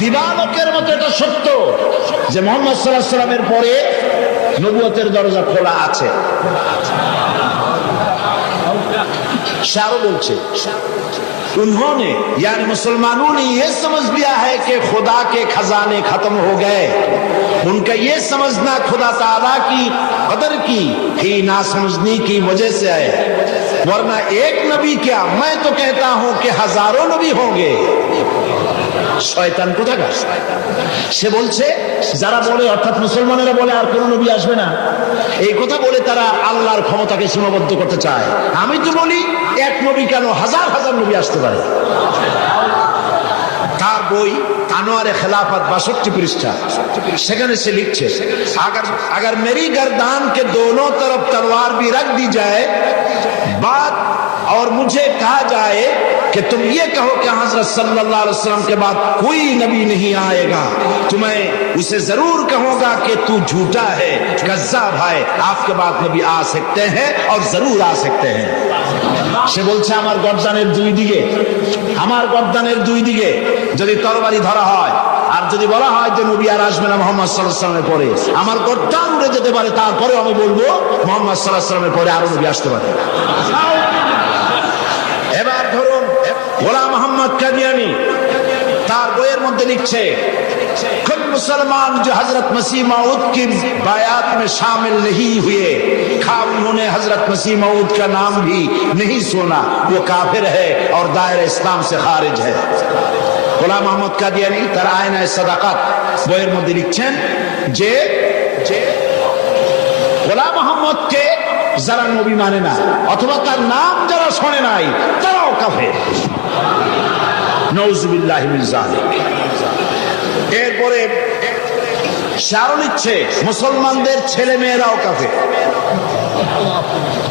দিবালোকের মতো এটা সত্য যে মুহাম্মদ সাল্লাল্লাহু আলাইহি ওয়াসাল্লামের পরে নবুয়তের দরজা খোলা আছে। শাহ বলছে, उन्होंने यानी मुसलमानों ने यह समझ लिया है कि खुदा के खजाने खत्म हो गए। उनका यह समझना खुदा ताला की कदर की ही ना समझने की वजह से है, वरना एक नबी क्या, मैं तो कहता हूं कि हजारों नबी होंगे। শয়তান কোথাকার। সে বলছে যারা বলে, অর্থাৎ মুসলমানেরা বলে আর কোন নবী আসবে না, এই কথা বলে তারা আল্লাহর ক্ষমতাকে সীমাবদ্ধ করতে চায়। আমি তো বলি এক নবী কেন, হাজার হাজার নবী আসতে পারে। তার বই আনোয়ারে খেলাফত 62 পৃষ্ঠা, সেখানে সে লিখছে, अगर मेरी गर्दान के दोनों तरफ तलवार भी रख दी जाए बात और मुझे कहा जाए कि तुम ये कहो कि हजरत सल्लल्लाहु अलैहि वसल्लम के बाद कोई नबी नहीं आएगा, तो मैं उसे जरूर कहूंगा कि तू झूठा है, कज़्ज़ाब है, आपके बाद नबी आ सकते हैं और जरूर आ सकते हैं। সে বলছে আমার গর্দানের দুই দিকে যদি তরবারি ধরা হয় আর যদি বলা হয় যে নবী আর আসবে না মুহাম্মদ সাল্লাল্লাহু আলাইহি ওয়াসাল্লামের পরে, আমার গর্দান উড়ে যেতে পারে, তারপরে আমি বলবো মুহাম্মদ সাল্লাল্লাহু আলাইহি ওয়াসাল্লামের পরে আরো নবী আসতে পারে। এবার ধরুন গোলাম মোহাম্মদ কাদিয়ানী তার বইয়ের মধ্যে লিখছে, कुल मुसलमान जो हजरत मसीह मऊद की बायात में शामिल नहीं हुए, खा उन्होंने हजरत मसीह मऊद का नाम भी नहीं सुना, वो काफिर है और दायरा इस्लाम से खारिज है। গোলাম মোহাম্মদ কাদিয়ানী তার আয়নায়ে সাদাকাত বইয়ের মধ্যে লিখছেন যে গোলাম মোহাম্মদকে যারা নবী মানে না অথবা তার নাম যারা শোনে নাই তারাও কাফের। নাউযুবিল্লাহি মিন যালিক। এরপরে শারও লিখছে মুসলমানদের ছেলে মেয়েরাও কাফের।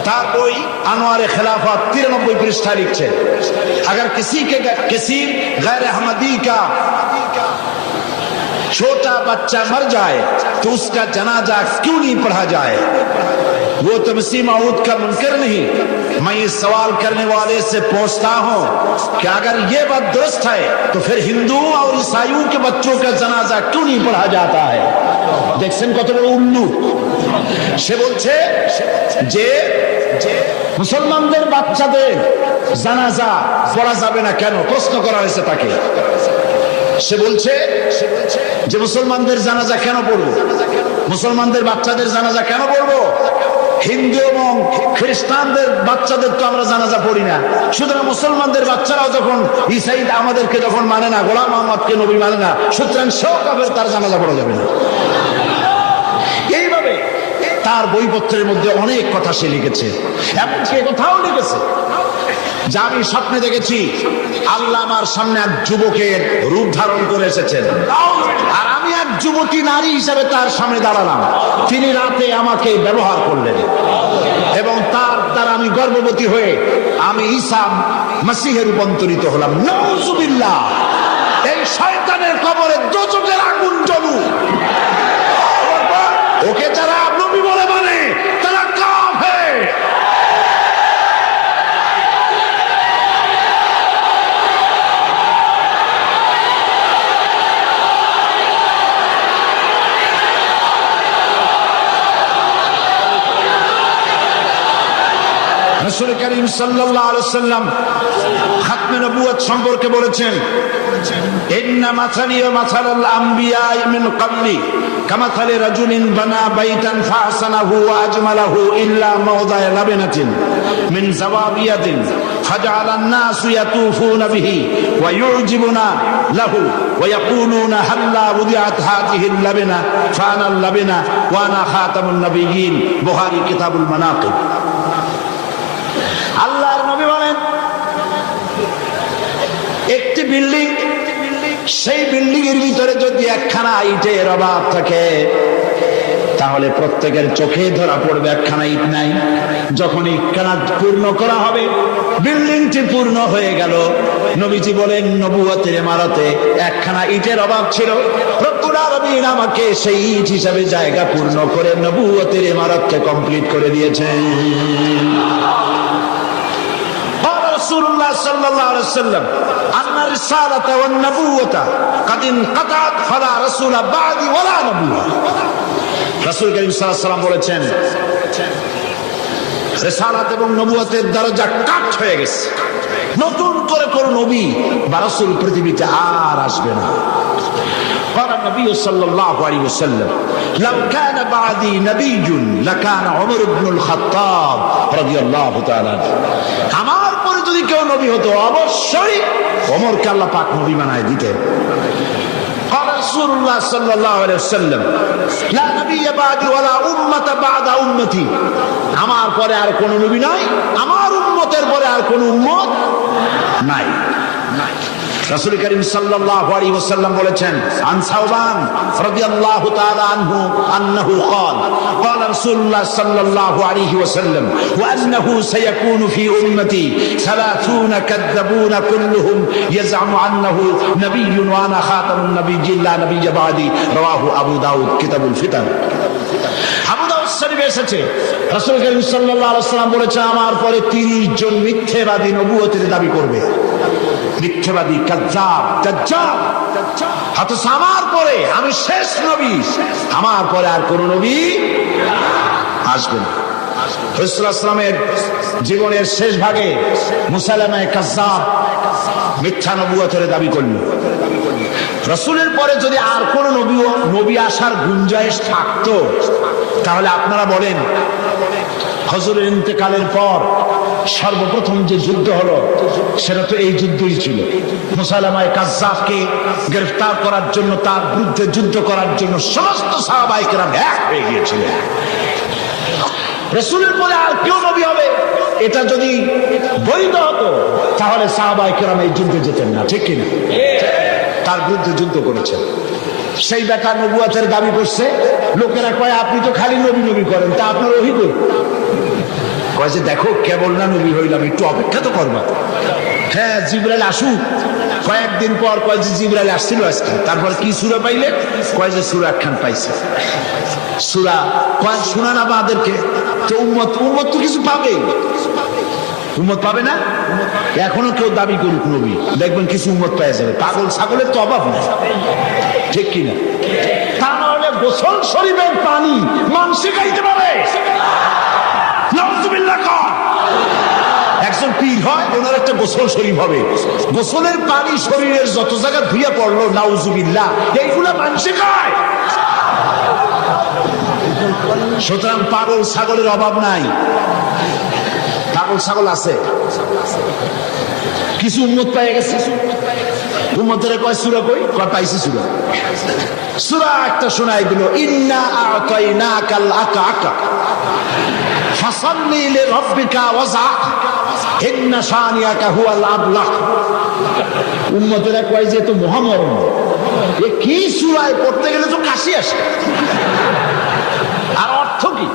তার বই আনোয়ারে খেলাফত 93 পৃষ্ঠা লিখছে, अगर किसी गैर अहमदी का छोटा बच्चा मर जाए तो उसका जनाजा क्यों नहीं पढ़ा जाए, वो तो मसीह मऊद का मुनकर नहीं। मैं ये सवाल करने वाले से पूछता हूं कि अगर ये बात दुरुस्त है तो फिर हिंदुओं और ईसाइयों के बच्चों का जनाजा क्यों नहीं पढ़ा जाता है। দেখছেন কত বড় উল্লু। সে বলছে যে মুসলমানদের বাচ্চাদের জানাজা পড়া যাবে না কেন, প্রশ্ন করা হয়েছে তাকে। সে বলছে যে মুসলমানদের জানাজা কেন পড়বো, মুসলমানদের বাচ্চাদের জানাজা কেন পড়বো, হিন্দু এবং খ্রিস্টানদের বাচ্চাদের তো আমরা জানাজা পড়ি না, সুতরাং মুসলমানদের বাচ্চারাও যখন ঈসাই আমাদেরকে যখন মানে না, গোলাম মোহাম্মদকে নবী মানে না, সুতরাং সেও কাফের, তার জানাজা পড়া যাবে না। এইভাবে তার বইপত্রের মধ্যে অনেক কথা সে লিখেছে। এমনকি কোথাও লিখেছে যে আমি স্বপ্নে দেখেছি আল্লাহ আমার সামনে এক যুবকের রূপ ধারণ করে এসেছেন, আর আমি এক যুবতী নারী হিসেবে তার সামনে দাঁড়ালাম, তিনি রাতে আমাকে ব্যবহার করলেন এবং তার দ্বারা আমি গর্ভবতী হয়ে আমি ঈসা মসিহে রূপান্তরিত হলাম। নাউযুবিল্লাহ। এই শয়তানের কবরে দোজখের আগুন জ্বলুক। ওকে যারা নবী বলে মানে তারা কাফের। রাসূল করিম সাল্লাল্লাহু আলাইহি ওয়াসাল্লাম খাতমে নবুয়ত সম্পর্কে বলেছেন, ইন্না মাসালি ওয়া মাসালাল আমবিয়া মিন ক্বাবলি কামাসালি রাজুলিন বানা বাইতান ফাহসানাহু ওয়া আজমালাহু ইল্লা মাওদা'a লাবনাতিন মিন যাওয়াবিয়াতিন ফাজআলান নাসু ইয়াতুফুনা বিহি ওয়া ইউজিবুনা লাহু ওয়া ইয়াকুলুনা হাল্লা বুদিআত হাযিহিল লাবনা ফাআনা আল লাবনা ওয়া আনা খাতামুন নবিয়্যিন। বুখারী কিতাবুল মানাকিব। আল্লাহর নবী বলেন, একটি বিল্ডিং, সেই বিল্ডিং এর ভিতরে যদি একখানা ইটের অভাব থাকে তাহলে প্রত্যেকের চোখে ধরা পড়বে একখানা ইট নাই। যখন ইটখানা পূর্ণ করা হবে, বিল্ডিংটি পূর্ণ হয়ে গেল। নবীজি বলেন, নবুয়তের ইমারতে একখানা ইটের অভাব ছিল, রব্বুল আলামিন আমাকে সেই ইট হিসাবে জায়গা পূর্ণ করে নবুয়তের ইমারতকে কমপ্লিট করে দিয়েছেন। রাসূলুল্লাহ সাল্লাল্লাহু আলাইহি ওয়াসাল্লাম আন্না রিসালাতা ওয়ান নবুওয়াতা কাদ ইনকাতাত ফালা রাসূলা বাদি ওয়ালা নবিয়্য। রাসূল করিম সাল্লাল্লাহু আলাইহি ওয়াসাল্লাম বলেছেন, রিসালাত এবং নবুয়তের দরজা কাট হয়ে গেছে, নতুন করে কোন নবী বা রাসূল পৃথিবীতে আর আসবে না। قال النبي صلى الله عليه وسلم لو كان بعدي نبي لكان عمر بن الخطاب رضي الله تعالى عنه। আমার পরে যদি কেউ নবী হতো অবশ্যই ওমরকে আল্লাহ পাক নবী বানায় দিতেন। قال رسول الله صلى الله عليه وسلم لا نبي بعدي ولا أمة بعد أمتي। আমার পরে আর কোন নবী নাই, আমার উম্মতের পরে আর কোন উম্মত নাই। রাসূল করিম সাল্লাল্লাহু আলাইহি ওয়াসাল্লাম বলেছেন, আন সাওবান রাদিয়াল্লাহু তাআলা আনহু আন্নাহু ক্বাল ক্বাল রাসূলুল্লাহ সাল্লাল্লাহু আলাইহি ওয়াসাল্লাম ওয়া আন্নাহু সায়াকুনু ফি উম্মতি 30 কাযাবুনা কুল্লুহুম ইয়াজআমু আন্নাহু নাবিয়্যুন ওয়া আনা খাতামুন নাবিয়্যিন লা নাবিয়্যা বাদি। রাওয়াহু আবু দাউদ কিতাবুল ফিতান। আবু দাউদ শরীফে এসেছে, রাসূল করিম সাল্লাল্লাহু আলাইহি ওয়াসাল্লাম বলেছেন, আমার পরে 30 জন মিথ্যাবাদী নবুয়তের দাবি করবে। মিথ্যাবাদী, কাযযাব, দাজ্জাল। অথচ আমার পরে আমি শেষ নবী, আমার পরে আর কোন নবী আসবে না। রাসূলুল্লাহ সাল্লাল্লাহু আলাইহি ওয়াসাল্লামের জীবনের শেষ ভাগে মুসাইলামা কাযযাব মিথ্যা নবুয়তের দাবি করল। রাসূলের পরে যদি আর কোন নবী আসার গুঞ্জাইশ থাকতো, তাহলে আপনারা বলেন, হুজুরের ইন্তেকালের পর সর্বপ্রথম যে যুদ্ধ হলো সেটা তো এই যুদ্ধই ছিল। মুসাইলামা কাযযাবকে গ্রেফতার করার জন্য, তার বিরুদ্ধে যুদ্ধ করার জন্য সমস্ত সাহাবায়ে কেরাম এক হয়ে গিয়েছিলেন। রাসূলের পরে আর কেউ নবী হবে এটা যদি বৈধ হতো, তাহলে সাহাবায়ে কেরাম এই যুদ্ধে যেতেন না, ঠিক কিনা? তার বিরুদ্ধে যুদ্ধ করেছেন। সেই বেটা নবুয়তের দাবি করছে, লোকেরা কয় আপনি তো খালি নবী নবী করেন, তা আপনার ওহী কই? কয় যে দেখো, কেবল না নবী হইলাম, একটু অপেক্ষা তো করবা। হ্যাঁ, জিবরাইল আসুক। কয়েকদিন পর কয় যে জিবরাইল আসছিল আজকে। তারপর কি সূরা পাইলে? কয় যে সূরা একখান পাইছে। সূরা কয় শোনা না আমাদেরকে, তো উম্মত তো কিছু পাবে, উম্মত পাবে না? এখনো কেউ দাবি করুক নবী, দেখবেন কিছু উম্মত পেয়ে যাবে। পাগল ছাগলের তো অভাব নেই, ঠিক কিনা? তা নাহলে গোসল শরীফের পানি মানুষে খাইতে পারে। নাউযুবিল্লাহ। একজন পীর হয়, ওনার একটা গোসল শরীফ হবে, গোসলের পানি শরীরের যত জায়গা ধুয়ে পড়লো, নাউযুবিল্লাহ, এইগুলা মানুষে খায়। সুতরাং পাগল ছাগলের অভাব নাই। পাগল ছাগল আছে, কিছু উম্মত পেয়ে গেছে। উম্মতের কয় সূরা কই? কয় পাইছি সূরা। সূরা একটা শোনাই দিল, ইন্না আ'তাইনাকাল আকা ফাসাল্লি লিরাব্বিকা ওয়াজআ ইন্না শানিয়াকা হুয়াল আবলাহ। উম্মতের কয় যে তো মহামরণ, এ কি সূরায় পড়তে গেলে তো কাশি আসে। আর অর্থ কি?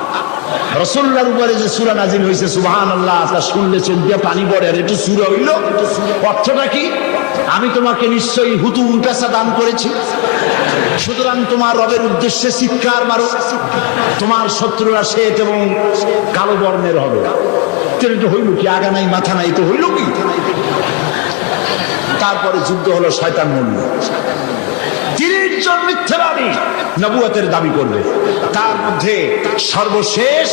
রাসূলুল্লাহর উপরে যে সূরা নাযিল হয়েছে, সুবহানাল্লাহ, তা শুনলে চোখ দিয়ে পানি পড়ে। আর এটা সূরা হইল, অর্থটা কি? আমি তোমাকে নিশ্চয়ই হুতুম পেশা দান করেছি, সুতরাং তোমার রবের উদ্দেশ্যে চিৎকার মারো, তোমার শত্রুরা শ্বেত এবং কালো বর্ণের হবে। এটা হইল কি? আগা নাই মাথা নাই, তো হইল কি? তারপরে যুদ্ধ হলো, শয়তান মরল। 30 জন মিথ্যাবাদী নবুয়তের দাবি করবে। তার মধ্যে সর্বশেষ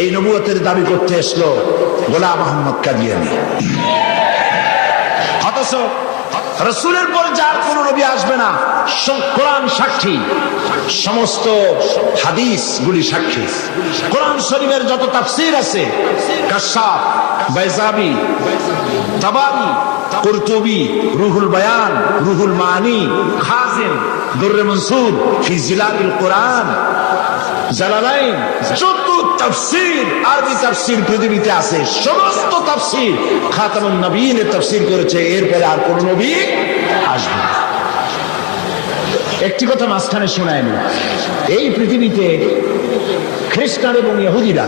এই নবুয়তের দাবি করতে এসলো গোলাম আহমদ কাদিয়ানী। অথচ রাসূলের পর যার কোন নবী আসবে না, কোরআন সাক্ষী, সমস্ত হাদিস গুলি সাক্ষী। কোরআন শরীফের যত তাফসীর আছে, কাশাফ, বাইজাবি, তাবারি, কুরতুবি, রুহুল বায়ান, রুহুল মানি, খাজিন, দুররে মনসুর ফি জিলালিল কোরআন, জালালাইন, যত তাফসীর, আরবি তাফসীর পৃথিবীতে আছে, সমস্ত তাফসীর খাতামুন নবীন তাফসীর করেছে। এরপরে আর কোন নবী আসবে না। একটি কথা মাঝখানে শোনায়নি, এই পৃথিবীতে খ্রিস্টান এবং ইহুদিরা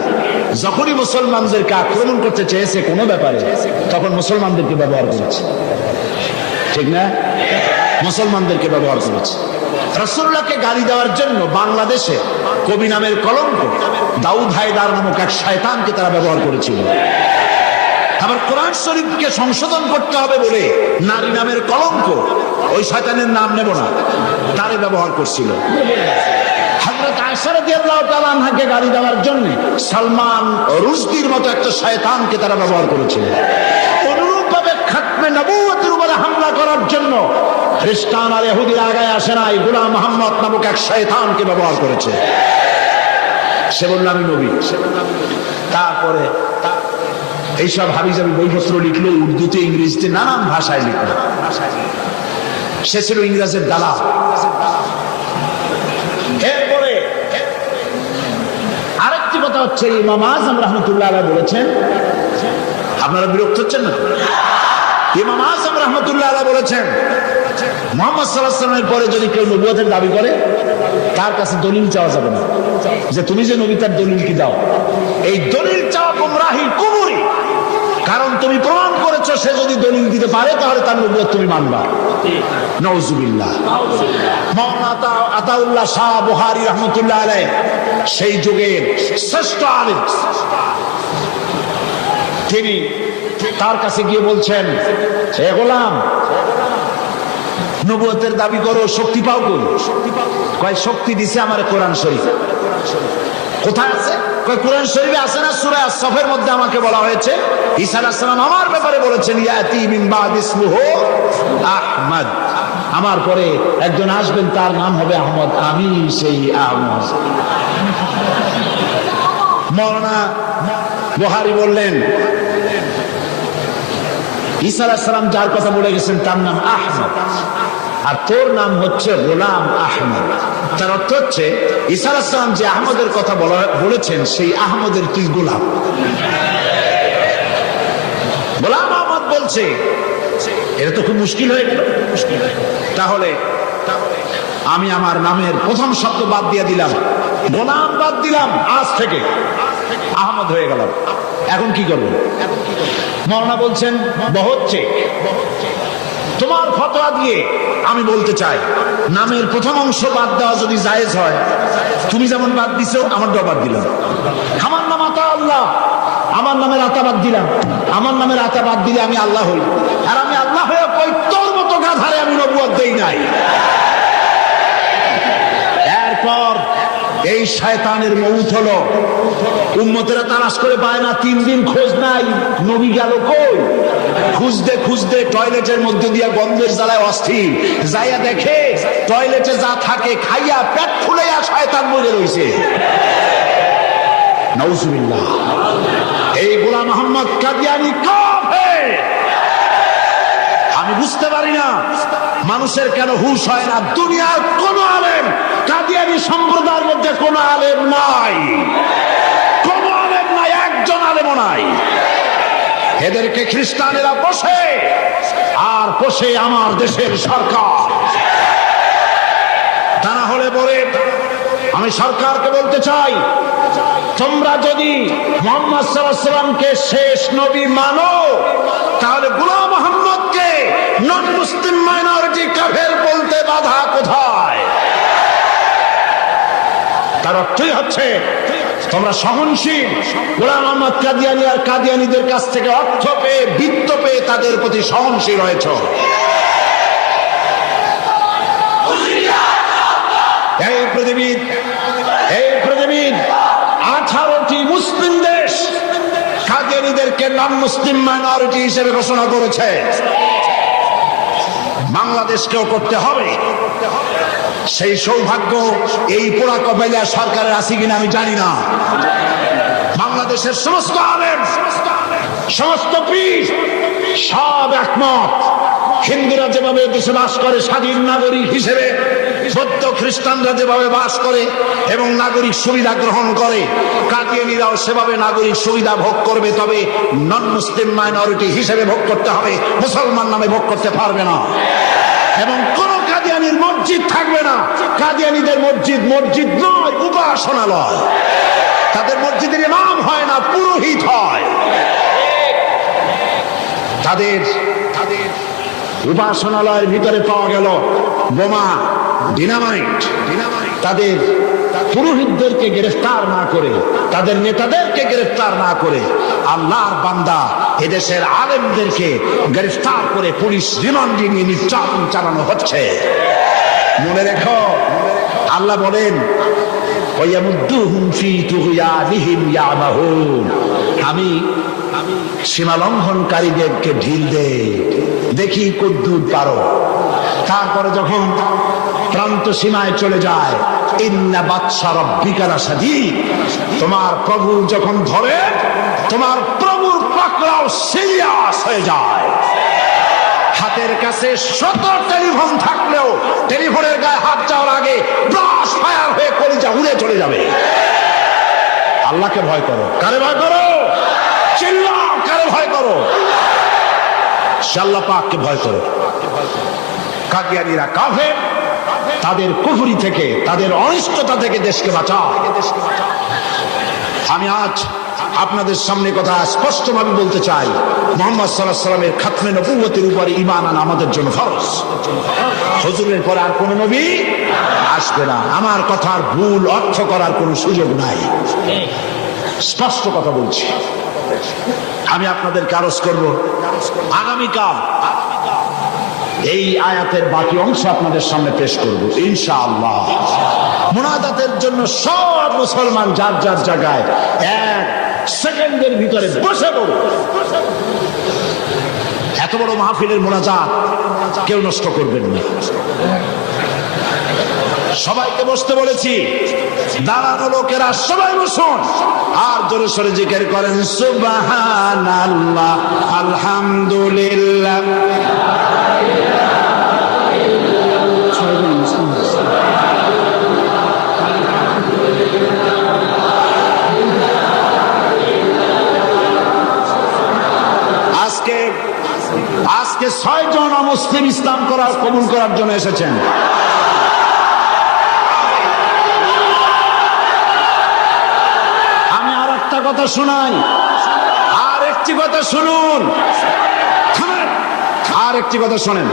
যখনই মুসলমানদেরকে আক্রমণ করতে চেয়েছে কোনো ব্যাপারে, তখন মুসলমানদেরকে ব্যবহার করেছে। ঠিক না? মুসলমানদেরকে ব্যবহার করেছে। রাসূলুল্লাহকে গালি দেওয়ার জন্য বাংলাদেশে কবি নামের কলঙ্ক দাউদ হায়দার নামক এক শয়তানকে তারা ব্যবহার করেছিল। আবার কোরআন শরীফকে সংশোধন করতে হবে বলে নারী নামের কলঙ্ক, ওই শয়তানের নাম নেব না, তারে ব্যবহার করছিল। হযরত আয়েশা রাদিয়াল্লাহু তাআলা আনহাকে গালি দেওয়ার জন্য সালমান রুশদির মতো একটা শয়তানকে তারা ব্যবহার করেছিল। অনুরূপভাবে খাতমে নবুয়তের উপরে হামলা করার জন্য খ্রিস্টান আর ইহুদিরা আগায় আসে নাই, গোলাম মুহাম্মদ নামক এক শয়তানকে ব্যবহার করেছে। সে বলল আমি নবী। তারপরে এইসব হাবিজাবি বইপত্র লিখলো, উর্দুতে, ইংরেজিতে, নানান ভাষায় লিখলো। সে ছিল ইংরেজের দালাল। এরপরে আরেকটি কথা হচ্ছে, ইমাম আযম রাহমাতুল্লাহ আলাইহি বলেছেন, আপনারা বিরক্ত হচ্ছেন না? ইমাম আযম রাহমাতুল্লাহ আলাইহি বলেছেন, মুহাম্মদ সাল্লাল্লাহু আলাইহি ওয়াসাল্লামের পরে যদি কেউ নবুয়তের দাবি করে, তার কাছে দলিল চাওয়া যাবে না যে তুমি যে নবী, তার দলিল কি দাও। এই দলিল চাওয়া গুমরাহি, কুফরি। কারণ তুমি প্রমাণ করেছো সে যদি দলিল দিতে পারে তাহলে তার নবুয়ত তুমি মানবা। নাউজুবিল্লাহ। মাওলানা আতাউল্লাহ শাহ বুখারী রাহমাতুল্লাহ আলাইহি সেই যুগের শ্রেষ্ঠ আলেম, তিনি তার কাছে গিয়ে বলছেন, হে গোলাম, নবুয়তের দাবি করো, শক্তি পাও কই? কয় শক্তি দিছে আমার কোরআন শরীফ। কোথায় আছে? কয় কোরআন শরীফে আছে না, সূরা আস-সাফের মধ্যে আমাকে বলা হয়েছে ঈসা আলাইহিস সালাম আমার ব্যাপারে বলেছেন, ইয়াতি মিন বাদ ইসমুহু আহমদ, আমার পরে একজন আসবেন তার নাম হবে আহমদ, আমি সেই আহমদ। মাওলানা বুখারী বললেন, ঈসা আলাইহিস সালাম যার কথা বলে গেছেন তার নাম আহমদ, আর তোর নাম হচ্ছে গোলাম আহমদ। তার অর্থ হচ্ছে ঈসা আলাইহিস সালাম যে আহমদের কথা বলেছেন, সেই আহমদের তুই গোলাম। গোলাম আহমদ বলছে, এটা তো খুব মুশকিল হয়ে গেল। তাহলে আমি আমার নামের প্রথম শব্দ বাদ দিয়ে দিলাম, গোলাম বাদ দিলাম, আজ থেকে আহমদ হয়ে গেলাম। এখন কি করবো? মাওলানা বলছেন, হচ্ছে তোমার ফতোয়া দিয়ে আমি বলতে চাই, নামের প্রথম অংশ বাদ দেওয়া যদি জায়েজ হয়, তুমি যেমন বাদ দিছো আমারটাও বাদ দিলাম। আমার নাম আতা আল্লাহ, আমার নামের আতা বাদ দিলাম। আমার নামের আতা বাদ দিলে আমি আল্লাহ হই, আর আমি আল্লাহ হয়ে কই তোর মতো গাধারে আমি নবুয়ত দেই নাই। এরপর এই শয়তানের মউত হলো। উম্মতেরা তালাশ করে পায় না, 3 দিন খোঁজ নাই, নবী গেল কই? খুঁজতে খুঁজতে টয়লেটের মধ্যে দিয়া গন্ধের জ্বালায় অস্থির, যাইয়া দেখে টয়লেটে যা থাকে খাইয়া পেট ফুলাইয়া শয়তান মরে রইছে। নাউজুবিল্লাহ। এই গোলাম মুহাম্মদ কাদিয়ানী কাফের। আমি বুঝতে পারি না মানুষের কেন হুঁশ হয় না। দুনিয়ার কোন আলেম, কাদিয়ানী সম্প্রদায়ের মধ্যে কোন আলেম নাই, কোন আলেম নাই, একজন আলেমও নাই। এদেরকে খ্রিস্টানেরা বসে আর বসে আমার দেশের সরকার। তা না হলে পরে আমি সরকারকে বলতে চাই, তোমরা যদি মুহাম্মদ সাল্লাল্লাহু আলাইহি ওয়াসাল্লামকে শেষ নবী মানো, তাহলে গোলাম মুহাম্মদকে নন মুসলিম মাইনরিটি কাফের বলতে বাধা কোথায়? তার অর্থই হচ্ছে তোমরা সহনশীল, গোলাম মুহাম্মদ কাদিয়ানী আর কাদিয়ানীদের কাছ থেকে অর্থ পেয়ে, বিত্ত পেয়ে তাদের প্রতি সহনশীল হয়েছ। এই পৃথিবীর 18টি মুসলিম দেশ কাদিয়ানীদেরকে নন মুসলিম মাইনরিটি হিসেবে ঘোষণা করেছে। বাংলাদেশকেও করতে হবে। সেই সৌভাগ্য এই পোড়া কপাইলা সরকারের আছে কিনা আমি জানি না। বাংলাদেশের সমস্ত আলেম, সমস্ত পীর সব একমত। হিন্দুরা যেভাবে দেশে বাস করে স্বাধীন নাগরিক হিসেবে, বৌদ্ধ খ্রিস্টানরা যেভাবে বাস করে এবং নাগরিক সুবিধা গ্রহণ করে, কাদিয়ানীরাও সেভাবে নাগরিক সুবিধা ভোগ করবে। তবে নন মুসলিম মাইনরিটি হিসেবে ভোগ করতে হবে, মুসলমান নামে ভোগ করতে পারবে না। এবং কোন কাদিয়ানীর মসজিদ থাকবে না। কাদিয়ানীদের মসজিদ নয়, উপাসনালয়। তাদের মসজিদের ইমাম হয় না, পুরোহিত হয়। তাদের উপাসনালয়ের ভিতরে পাওয়া গেল বোমা, ডিনামাইট। তাদের পুরোহিতদেরকে গ্রেফতার না করে, তাদের নেতাদেরকে গ্রেফতার না করে, আল্লাহর বান্দা এদেশের আলেমদেরকে গ্রেফতার করে পুলিশ রিমান্ডে নিয়ে নির্যাতন চালানো হচ্ছে। মনে রেখো, আল্লাহ বলেন আমি সীমা লঙ্ঘনকারীদেরকে ঢিল দে, দেখি কদ্দুর পারো। তারপরে যখন প্রান্ত সীমায় চলে যায়, ইন্না বাদশা রাব্বিকা লাশাদীদ, তোমার প্রভু যখন ধরে, তোমার প্রভুর পাকড়াও সিরিয়াস হয়ে যায়। হাতের কাছে 100 টেলিফোন থাকলেও টেলিফোনের গায়ে হাত যাওয়ার আগে ব্রাশ ফায়ার হয়ে কলিজা উড়ে চলে যাবে। আল্লাহকে ভয় করো। কারে ভয় করো? চিল্লাও, কারে ভয় করো? আল্লাহ পাককে ভয় করো। কাদিয়ানীরা কাফের, তাদের কুফরি থেকে, তাদের অনিষ্টতা থেকে দেশকে বাঁচাও। আমি আজ আপনাদের সামনে কথা স্পষ্টভাবে বলতে চাই, মুহাম্মদ সাল্লাল্লাহু আলাইহি ওয়াসাল্লামের খাতমে নবুয়তের উপরে ঈমান আনা আমাদের জন্য ফরজ। হুজুরের পরে আর কোন নবী আসবে না। আমার কথার ভুল অর্থ করার কোনো সুযোগ নাই, স্পষ্ট কথা বলছি। আমি আপনাদেরকে আরজ করব, আগামীকাল এই আয়াতের বাকি অংশ আপনাদের সামনে পেশ করব ইনশাআল্লাহ। মুনাজাতের জন্য সব মুসলমান যার যার জায়গায় 1 সেকেন্ডের ভিতরে বসে পড়ো। এত বড় মাহফিলের মুনাজাত কেউ নষ্ট করবেন না। সবাইকে বসতে বলেছি, দাঁড়ানো লোকেরা সবাই বসুন আর জোরে সরে জিকির করেন সুবহানাল্লাহ, আলহামদুলিল্লাহ। আজকে 6 জন মুসলিম ইসলাম কবুল করার জন্য এসেছেন। আমি আর একটা কথা শোনাই, আর একটি কথা শুনুন, আর একটি কথা শোনেন।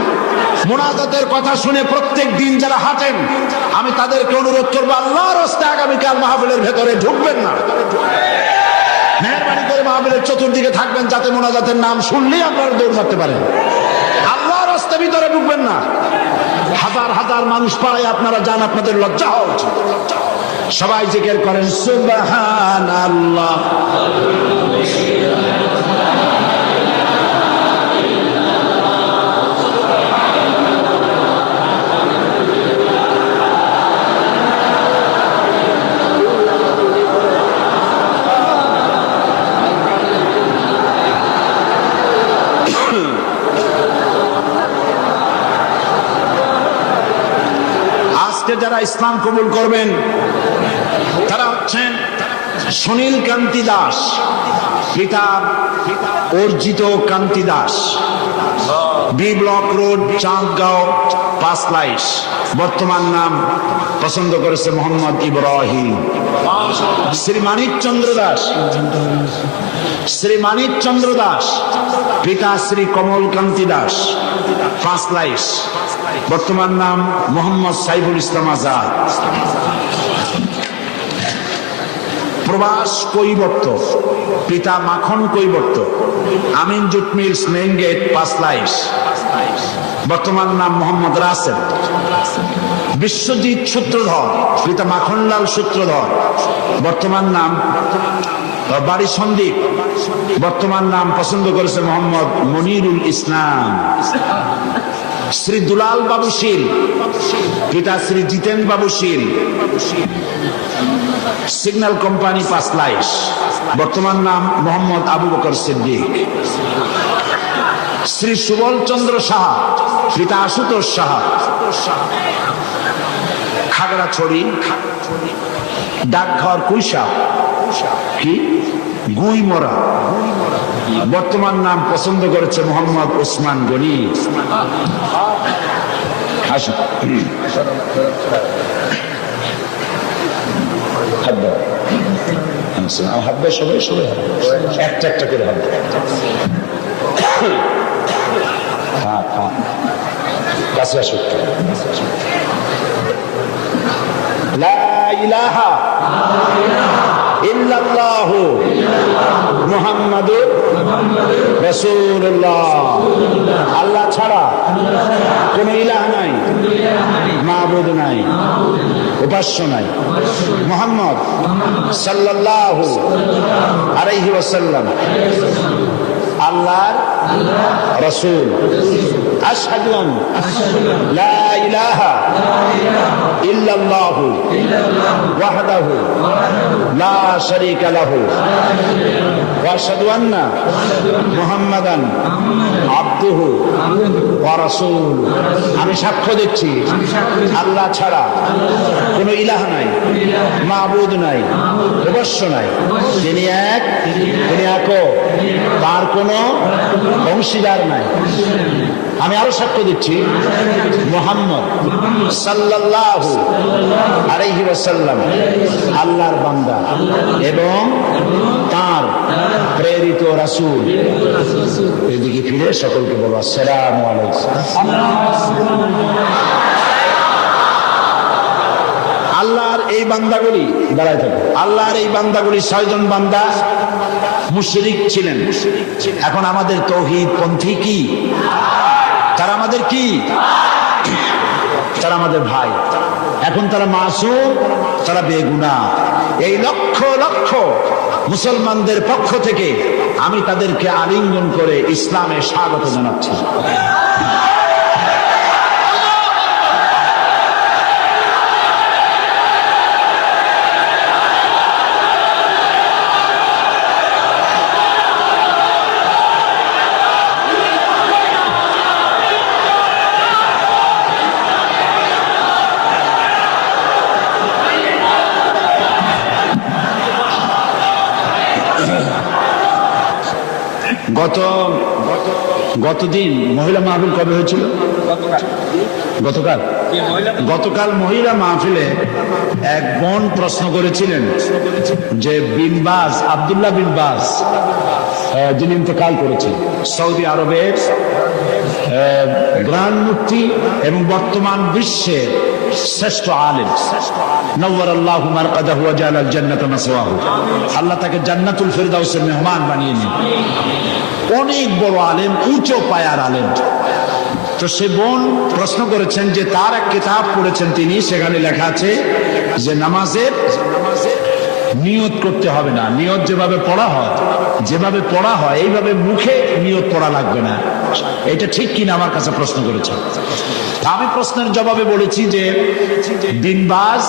মুনাজাতের কথা শুনে প্রত্যেক দিন যারা হাঁটেন, আমি তাদেরকে অনুরোধ করবো, আল্লাহর রাস্তায় আগামীকাল মাহফিলের ভেতরে ঢুকবেন না। মেহরবানি করে মাহফিলের চতুর্দিকে থাকবেন, যাতে মুনাজাতের নাম শুনলেই আপনারা দৌড় মারতে পারেন। আল্লাহর রাস্তার ভিতরে ঢুকবেন না। হাজার হাজার মানুষ পাড়ায় আপনারা যান, আপনাদের লজ্জা হওয়া উচিত। সবাই জিকির করেন সুবহানাল্লাহ। যারা ইসলাম কবুল করবেন তারা হচ্ছেন সুনীল কান্তি দাস, পিতা Arjit Kanti Das, B block road, Chandgaon, 5 লাইশ। বর্তমান নাম পছন্দ করেছে মোহাম্মদ ইব্রাহিম। শ্রী মানিকচন্দ্র দাস, পিতা শ্রী কমল কান্তি দাস, 5 লাইশ। বর্তমান নাম মোহাম্মদ সাইফুল ইসলাম আজাদ। প্রবাস কৈবর্ত, পিতা মাখন কৈবর্ত, আমিন জুট মিলস, মেইন গেট, 5 লাইশ। বর্তমান নাম মোহাম্মদ রাসেল। বিশ্বজিৎ সূত্রধর, পিতা মাখনলাল সূত্রধর, বর্তমান নাম বাড়ি সন্দীপ, বর্তমান নাম পছন্দ করেছে মোহাম্মদ মনিরুল ইসলাম। শ্রী দুলাল বাবু শীল, পিতা শ্রী জিতেন বাবু শীল, সিগন্যাল কোম্পানি পাঁচলাইশ, বর্তমান নাম মোহাম্মদ আবু বকর সিদ্দিক। শ্রী সুবল চন্দ্র সাহা, পিতা আশুতোষ সাহা, খাগড়াছড়ি, ডাকঘর কুইসা কি গুইমরা, বর্তমান নাম পছন্দ করেছে মোহাম্মদ ওসমান গনি। হাব্বা সবাই সবাই একটা একটা করে হাব্বা। কাছে আসুক। লা ইলাহা ইল্লাল্লাহু মুহাম্মাদুর রাসূলুল্লাহ। আল্লাহ ছাড়া কোন ইলাহ নাই, মাবুদ নাই, উপাস্য নাই। মুহাম্মদ সাল্লাল্লাহু আলাইহি ওয়াসাল্লাম আল্লাহর রাসূল। আশহাদু আন লা ইলাহা ইল্লাল্লাহু ওয়াহদাহু লা শারীকা লাহু ওয়া আশহাদু আন্না মুহাম্মাদান আবদুহু ওয়া রাসূলুহু। আমি সাক্ষ্য দিচ্ছি আল্লাহ ছাড়া কোনো ইলাহ নাই, মাবুদ নাই, উপাস্য নাই। তিনি এক, তিনি একক, তার কোনো অংশীদার নাই। আমি আরো সাক্ষ্য দিচ্ছি মুহাম্মদ সাল্লাল্লাহু আলাইহি ওয়াসাল্লাম আল্লাহর বান্দা এবং তার প্রেরিত রাসূল। এদিকে ফিরে সকলকে বলো আসসালামু আলাইকুম। আল্লাহর এই বান্দাগুলি দাঁড়ায় থাকে, আল্লাহর এই বান্দাগুলি 6 জন বান্দা মুশরিক ছিলেন। এখন আমাদের তৌহিদ পন্থী কি? তারা আমাদের কি? তারা আমাদের ভাই। এখন তারা মাসুম, তারা বেগুনাহ। এই লক্ষ লক্ষ মুসলমানদের পক্ষ থেকে আমি তাদেরকে আলিঙ্গন করে ইসলামে স্বাগত জানাচ্ছি। গতদিন মহিলা মাহফিল কবে হয়েছিল? গতকাল মহিলা মাহফিলে এক বোন প্রশ্ন করেছিলেন যে বিনবাজ, আব্দুল্লাহ বিনবাজ, যিনি ইন্তেকাল করেছেন, সৌদি আরবের গ্রান্ড মুফতি এবং বর্তমান বিশ্বের শ্রেষ্ঠ আলেম, নওয়ারাল্লাহু মারকাদাহু ওয়া জাআলাল জান্নাতা মাসওয়াহু। আল্লাহ তাকে জান্নাতুল ফিরদাউসের মেহমান বানিয়ে নিন। অনেক বড় আলেম, উঁচু পায়ার আলেম। তো সে বোন প্রশ্ন করেছেন যে তার এক কিতাব পড়েছেন তিনি, সেখানে লেখা আছে যে নামাজের নিয়ত করতে হবে না, নিয়ত যেভাবে পড়া হয় এইভাবে মুখে নিয়ত পড়া লাগবে না। এটা ঠিক কিনা আমার কাছে প্রশ্ন করেছেন। আমি প্রশ্নের জবাবে বলেছি যে বিনবাজ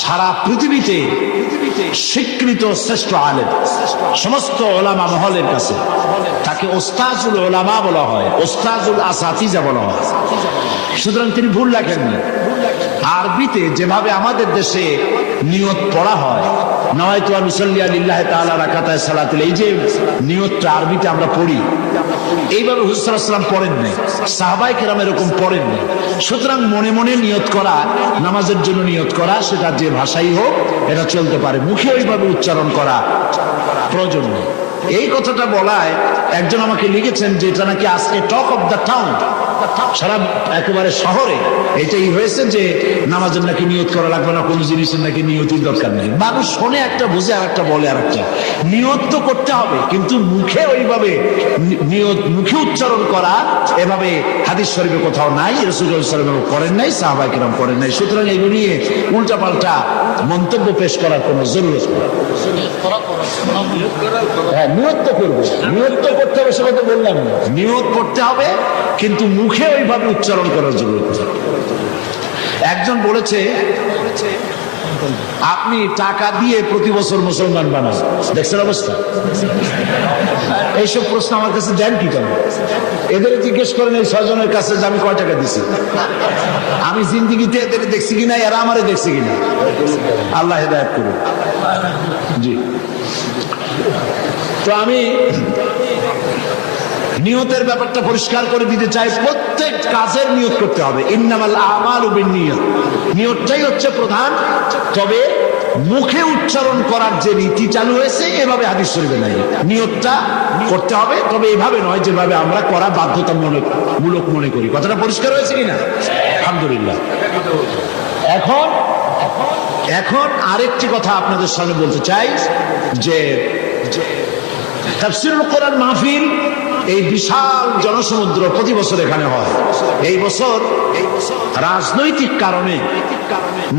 সারা পৃথিবীতে স্বীকৃত শ্রেষ্ঠ আলেম, সমস্ত ওলামা মহলের কাছে তাকে ওস্তাজুল ওলামা বলা হয়, ওস্তাজুল আসাতিজা বলা হয়। সুতরাং তিনি ভুল লেখেননি। আরবিতে যেভাবে আমাদের দেশে নিয়ত পড়া হয়, নওয়াইতু আন উসাল্লি লিল্লাহি তাআলা রাকাতায় সালাতুল, এই যে নিয়তটা আরবিতে আমরা পড়ি, এইভাবে হুজুর সাল্লাল্লাহু আলাইহি ওয়াসাল্লাম পড়েন নাই, সাহাবায়ে কেরাম এরকম পড়েন নাই। সুতরাং মনে মনে নিয়ত করা, নামাজের জন্য নিয়ত করা, সেটা যে ভাষাই হোক এটা চলতে পারে, মুখে ওইভাবে উচ্চারণ করা প্রয়োজন নেই। এই কথাটা বলায় একজন আমাকে লিখেছেন যে এটা নাকি আজকে টক অফ দ্য টাউন, সারা একেবারে শহরে এটাই হয়েছে যে নামাজের নাকি নিয়ত করা লাগবে না, কোনো জিনিসের নাকি নিয়তির দরকার নেই। মানুষ শোনে একটা, বুঝে আর একটা, বলে আর একটা। নিয়ত তো করতে হবে, কিন্তু মুখে ওইভাবে নিয়ত মুখে উচ্চারণ করা এভাবে হাদিস শরীফে কোথাও নাই, রাসূলুল্লাহ সাল্লাল্লাহু আলাইহি ওয়াসাল্লাম করেন নাই, সাহাবায়ে কেরাম করেন নাই। সুতরাং এগুলো নিয়ে উল্টাপাল্টা মন্তব্য পেশ করার কোনো জরুরত নেই। হ্যাঁ, নিয়ত তো করবো, নিয়ত তো করতে হবে, সেটা তো বললাম না। নিয়ত করতে হবে, কিন্তু মুখে ওইভাবে উচ্চারণ করার জরুরত নেই। একজন বলেছে আপনি টাকা দিয়ে প্রতি বছর মুসলমান বানান, দেখছেন অবস্থা? এইসব প্রশ্ন আমার কাছে দেন কি কেন? এদের জিজ্ঞেস করেন এই 6 জনের কাছে যে আমি কয় টাকা দিছি, আমি জিন্দিগিতে এদের দেখছি কিনা, এরা আমারে দেখছি কিনা। আল্লাহ হেদায়েত করুন। জি, তো আমি নিয়তের ব্যাপারটা পরিষ্কার করে দিতে চাই। প্রত্যেক কাজের নিয়ত করতে হবে। ইন্নামাল আমালু বিন্নিয়াত, নিয়তটাই হচ্ছে প্রধান। তবে মুখে উচ্চারণ করার যে রীতি চালু হয়েছে, এভাবে হাদিস শরীফে নাই। নিয়তটা করতে হবে, তবে এভাবে নয় যেভাবে আমরা করা বাধ্যতামূলক মনে করি। কথাটা পরিষ্কার হয়েছে কিনা? আলহামদুলিল্লাহ। এখন আরেকটি কথা আপনাদের সামনে বলতে চাই যে তাফসীরুল কোরআন মাহফিল, এই বিশাল জনসমুদ্র প্রতি বছর এখানে হয়। এই বছর রাজনৈতিক কারণে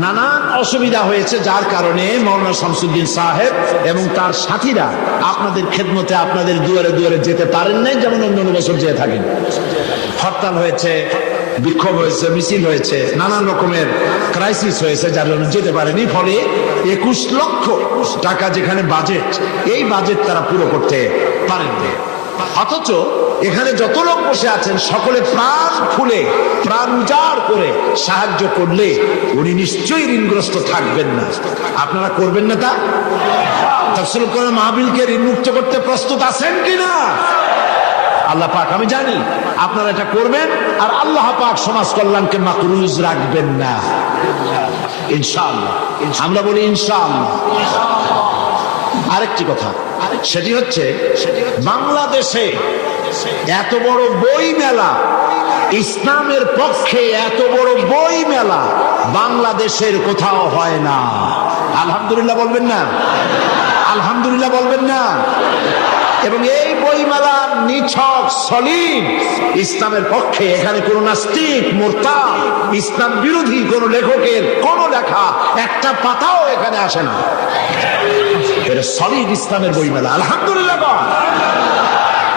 নানান অসুবিধা হয়েছে, যার কারণে মাওলানা শামসুদ্দিন সাহেব এবং তার সাথীরা আপনাদের খেদমতে আপনাদের দুয়ারে দুয়ারে যেতে পারেন নাই, যেমন অন্য বছর যেয়ে থাকেন। হরতাল হয়েছে, বিক্ষোভ হয়েছে, মিছিল হয়েছে, নানান রকমের ক্রাইসিস হয়েছে, যার জন্য যেতে পারেনি। ফলে 21 লক্ষ টাকা যেখানে বাজেট, এই বাজেট তারা পুরো করতে পারেননি। অথচ এখানে যত লোক বসে আছেন সকলে প্রাণ খুলে, প্রাণ উজাড় করে সাহায্য করলে উনি নিশ্চয়ই ঋণগ্রস্ত থাকবেন না। আপনারা করবেন না তা? তাফসীরুল কোরআন মাহফিলকে ঋণমুক্ত করতে প্রস্তুত আছেন কিনা? আল্লাহ পাক, আমি জানি আপনারা এটা করবেন, আর আল্লাহ পাক সমাজ কল্যাণকে মাকরুজ রাখবেন না, ইনশাআল্লাহ। আমরা বলি ইনশাআল্লাহ। আরেকটি কথা, সেটি হচ্ছে বাংলাদেশে এত বড় বই মেলা, ইসলামের পক্ষে এত বড় বই মেলা বাংলাদেশের কোথাও হয় না। আলহামদুলিল্লাহ বলবেন না? আলহামদুলিল্লাহ বলবেন না? এবং এই বইমেলা নিছক সলিড ইসলামের পক্ষে, এখানে কোন নাস্তিক, মুরতাদ, ইসলাম বিরোধী কোন লেখকের কোন লেখা একটা পাতাও এখানে আসে না। এটা সলিড ইসলামের বইমেলা, আলহামদুলিল্লাহ।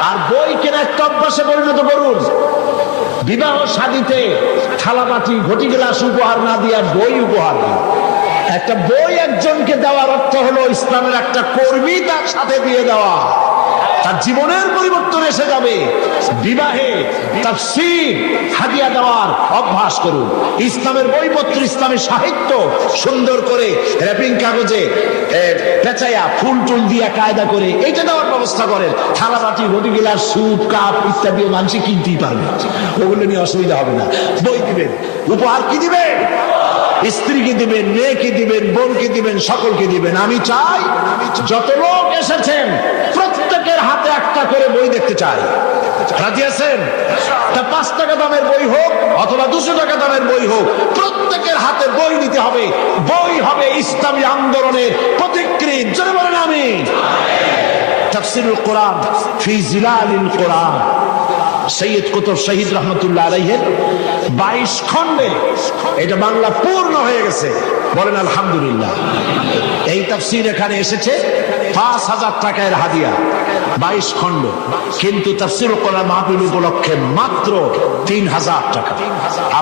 আর বই কেনা একটা অভ্যাসে পরিণত করুন। বিবাহ শাদীতে থালাবাটি, ঘটি গ্লাস উপহার না দিয়া বই উপহার দিন। একটা বই একজনকে দেওয়ার অর্থ হলো ইসলামের একটা কর্মী তার সাথে দিয়ে দেওয়া, তার জীবনের পরিবর্তন এসে যাবে। বিবাহে তাফসীর হাদিয়া দেওয়ার অভ্যাস করুন। ইসলামের বইপত্র, ইসলামী সাহিত্য সুন্দর করে র্যাপিং কাগজে পেঁচাইয়া ফুল টুল দিয়া কায়দা করে এইটা দেওয়ার ব্যবস্থা করেন। থালাবাটি, ঘটি গিলাস, স্যুপ, কাপ ইত্যাদিও মানুষ কিনতেই পারবে, ওগুলো নিয়ে অসুবিধা হবে না। বই দিবেন, উপহার কি দিবেন? স্ত্রীকে দিবেন, মেয়েকে দিবেন, বোনকে দিবেন, সকলকে দিবেন। আমি চাই যত লোক এসেছেন প্রত্যেকের হাতে একটা করে বই দেখতে চাই। রাজি আছেন? তা 5 টাকা দামের বই হোক অথবা 200 টাকা দামের বই হোক, প্রত্যেকের হাতে বই নিতে হবে। বই হবে ইসলামী আন্দোলনের প্রতিকৃত। জোরে বলেন আমিন। তাফসীরুল কোরআন ফি জিলালিল কোরআন, সৈয়দ কুতুব শহীদ রহমতুল্লাহ আলাইহির 22 খণ্ডে এটা বাংলা পূর্ণ হয়ে গেছে। বলেন আলহামদুলিল্লাহ। এই তাফসীর এখানে এসেছে 5000 টাকার হাদিয়া, 22 খণ্ড। কিন্তু তাফসীরুল কোরআন মাহফিল উপলক্ষে মাত্র 3000 টাকা।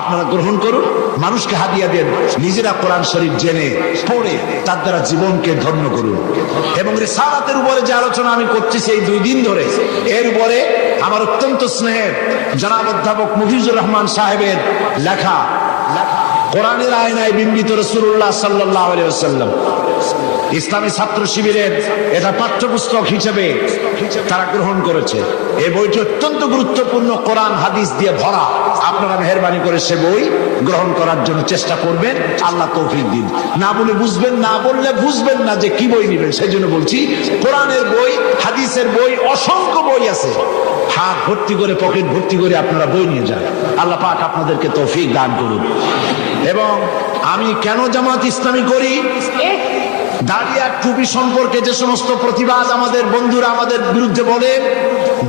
আপনারা গ্রহণ করুন, মানুষকে হাদিয়া দেন, নিজেরা কোরআন শরীফ জেনে পড়ে তার দ্বারা জীবনকে ধন্য করুন। এবং রিসালাতের উপরে যে আলোচনা আমি করতেছি এই 2 দিন ধরে, এর উপরে আমার অত্যন্ত স্নেহের জনাব অধ্যাপক মুফিজুর রহমান সাহেবের লেখা কোরআনের আয়নায় বিম্বিত রাসূলুল্লাহ সাল্লাল্লাহু আলাইহি ওয়াসাল্লাম, ইসলামী ছাত্র শিবিরের এটা পাঠ্যপুস্তক হিসেবে তারা গ্রহণ করেছে। এই বইটি অত্যন্ত গুরুত্বপূর্ণ, কোরআন হাদিস দিয়ে ভরা। আপনারা মেহেরবানি করে সে বই গ্রহণ করার জন্য চেষ্টা করবেন, আল্লাহ তৌফিক দিন। না বলে বুঝবেন, না বললে বুঝবেন না যে কি বই নেবেন। সেই জন্য বলছি, কোরআনের বই, হাদিসের বই, অসংখ্য বই আছে। হাত ভর্তি করে, পকেট ভর্তি করে আপনারা বই নিয়ে যান। আল্লাহ পাক আপনাদেরকে তৌফিক দান করুন। এবং আমি কেন জামাত ইসলামী করি, দাড়ি আর টুপি সম্পর্কে যে সমস্ত প্রতিবাদ আমাদের বন্ধুরা আমাদের বিরুদ্ধে বলে,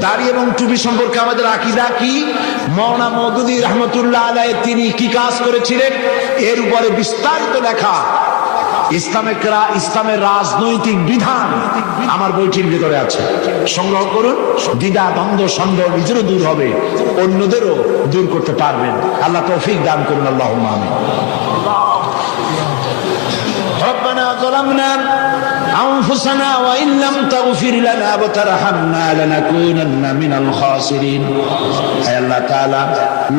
দাড়ি এবং টুপি সম্পর্কে আমাদের আকীদা কি, মাওলানা মওদুদী রহমতুল্লাহ আলাইহি তিনি কি কাজ করেছিলেন, এর উপরে বিস্তারিত লেখা ইসলামের রাজনৈতিক বিধান আমার বইটির ভিতরে আছে, সংগ্রহ করুন। দ্বিধা দ্বন্দ্ব সন্দেহ নিজেরও দূর হবে, অন্যদেরও দূর করতে পারবেন। আল্লাহ তৌফিক দান করুন, আল্লাহুম্মা আমিন। ربنا ظلمنا أنفسنا وإن لم تغفر لنا وترحمنا لنكونن من الخاسرين। হে আল্লাহ তাআলা,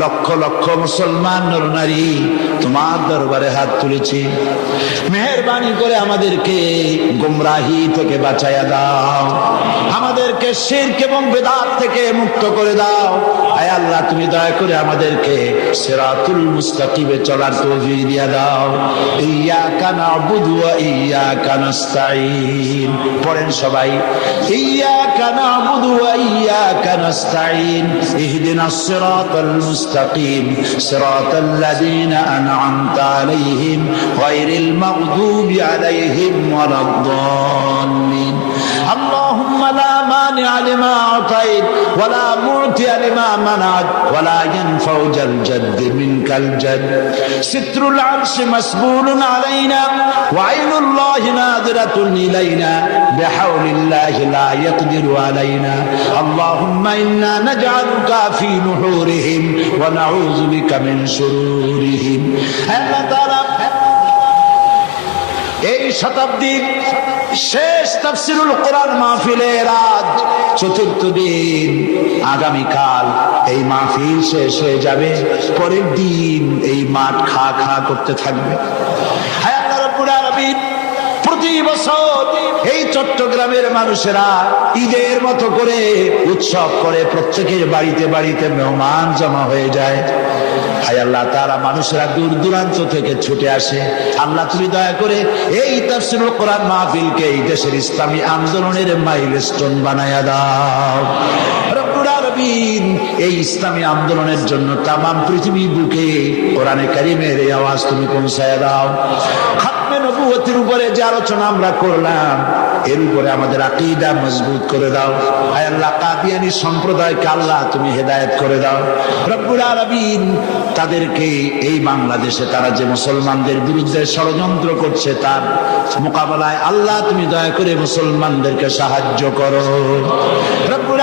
লক্ষ লক্ষ মুসলমান নর নারী তোমার দরবারে হাত তুলেছি, মেহেরবানি করে আমাদেরকে গোমরাহি থেকে বাঁচাইয়া দাও, আমাদেরকে শিরক এবং বিদআত থেকে মুক্ত করে দাও। হে আল্লাহ, তুমি দয়া করে আমাদেরকে সিরাতুল মুস্তাকিমে চলার তৌফিক দিয়া দাও। ইয়্যাকা না'বুদু ওয়া ইয়্যাকা নাস্তাঈন। পড়েন সবাই, ইয়্যাকা না'বুদু ওয়া ইয়্যাকা নাস্তাঈন, ইহদিনাস সিরাতাল মুস্তাকিম, সিরাতাল লাযীনা আন'আমতা আলাইহিম গায়রিল মাগদুবি আলাইহিম ওয়ালাদ-দাল্লিন। اللهم لا مانع لما أعطيت ولا معطي لما منعت ولا ينفع ذا الجد منك الجد. ستر العرش مسبول علينا وعين الله ناظرة إلينا بحول الله لا يقدر علينا. اللهم إنا نجعلك في نحورهم ونعوذ بك من شرورهم. الله تعالى এই শতাব্দীর শেষ তাফসীরুল কোরআন মাহফিলের আজ চতুর্থ দিন। আগামীকাল এই মাহফিল শেষ হয়ে যাবে, পরের দিন এই মাঠ খা খা করতে থাকবে। হে আল্লাহ রাব্বুল আলামিন, প্রতি বছর এই চট্টগ্রামের মানুষেরা ঈদের মতো করে উৎসব করে, প্রত্যেকের বাড়িতে বাড়িতে মেহমান জমা হয়ে যায়। হায় আল্লাহ, তারা মানুষেরা দূর দূরান্ত থেকে ছুটে আসে। আল্লাহ, তুমি দয়া করে এই তাফসীরুল কোরআন মাহফিলকে এই দেশের ইসলামী আন্দোলনের মাইলস্টোন বানায়া দাও রব্বুল আলামিন। এই ইসলামী আন্দোলনের জন্য তামাম পৃথিবী বুকে কোরআনে কারীমের এই আওয়াজ তুমি পৌঁছায়া দাও। খাতমে নবুয়তের উপরে যে আলোচনা আমরা করলাম, এর উপরে আমাদের আকীদা মজবুত করে দাও। হায় আল্লাহ, কাদিয়ানী সম্প্রদায়কে আল্লাহ তুমি হেদায়েত করে দাও রব্বুল আলামিন। তাদেরকে এই বাংলাদেশে তারা যে মুসলমানদের বিরুদ্ধে ষড়যন্ত্র করছে, তার মোকাবেলায় আল্লাহ তুমি দয়া করে মুসলমানদেরকে সাহায্য করো রব্বুল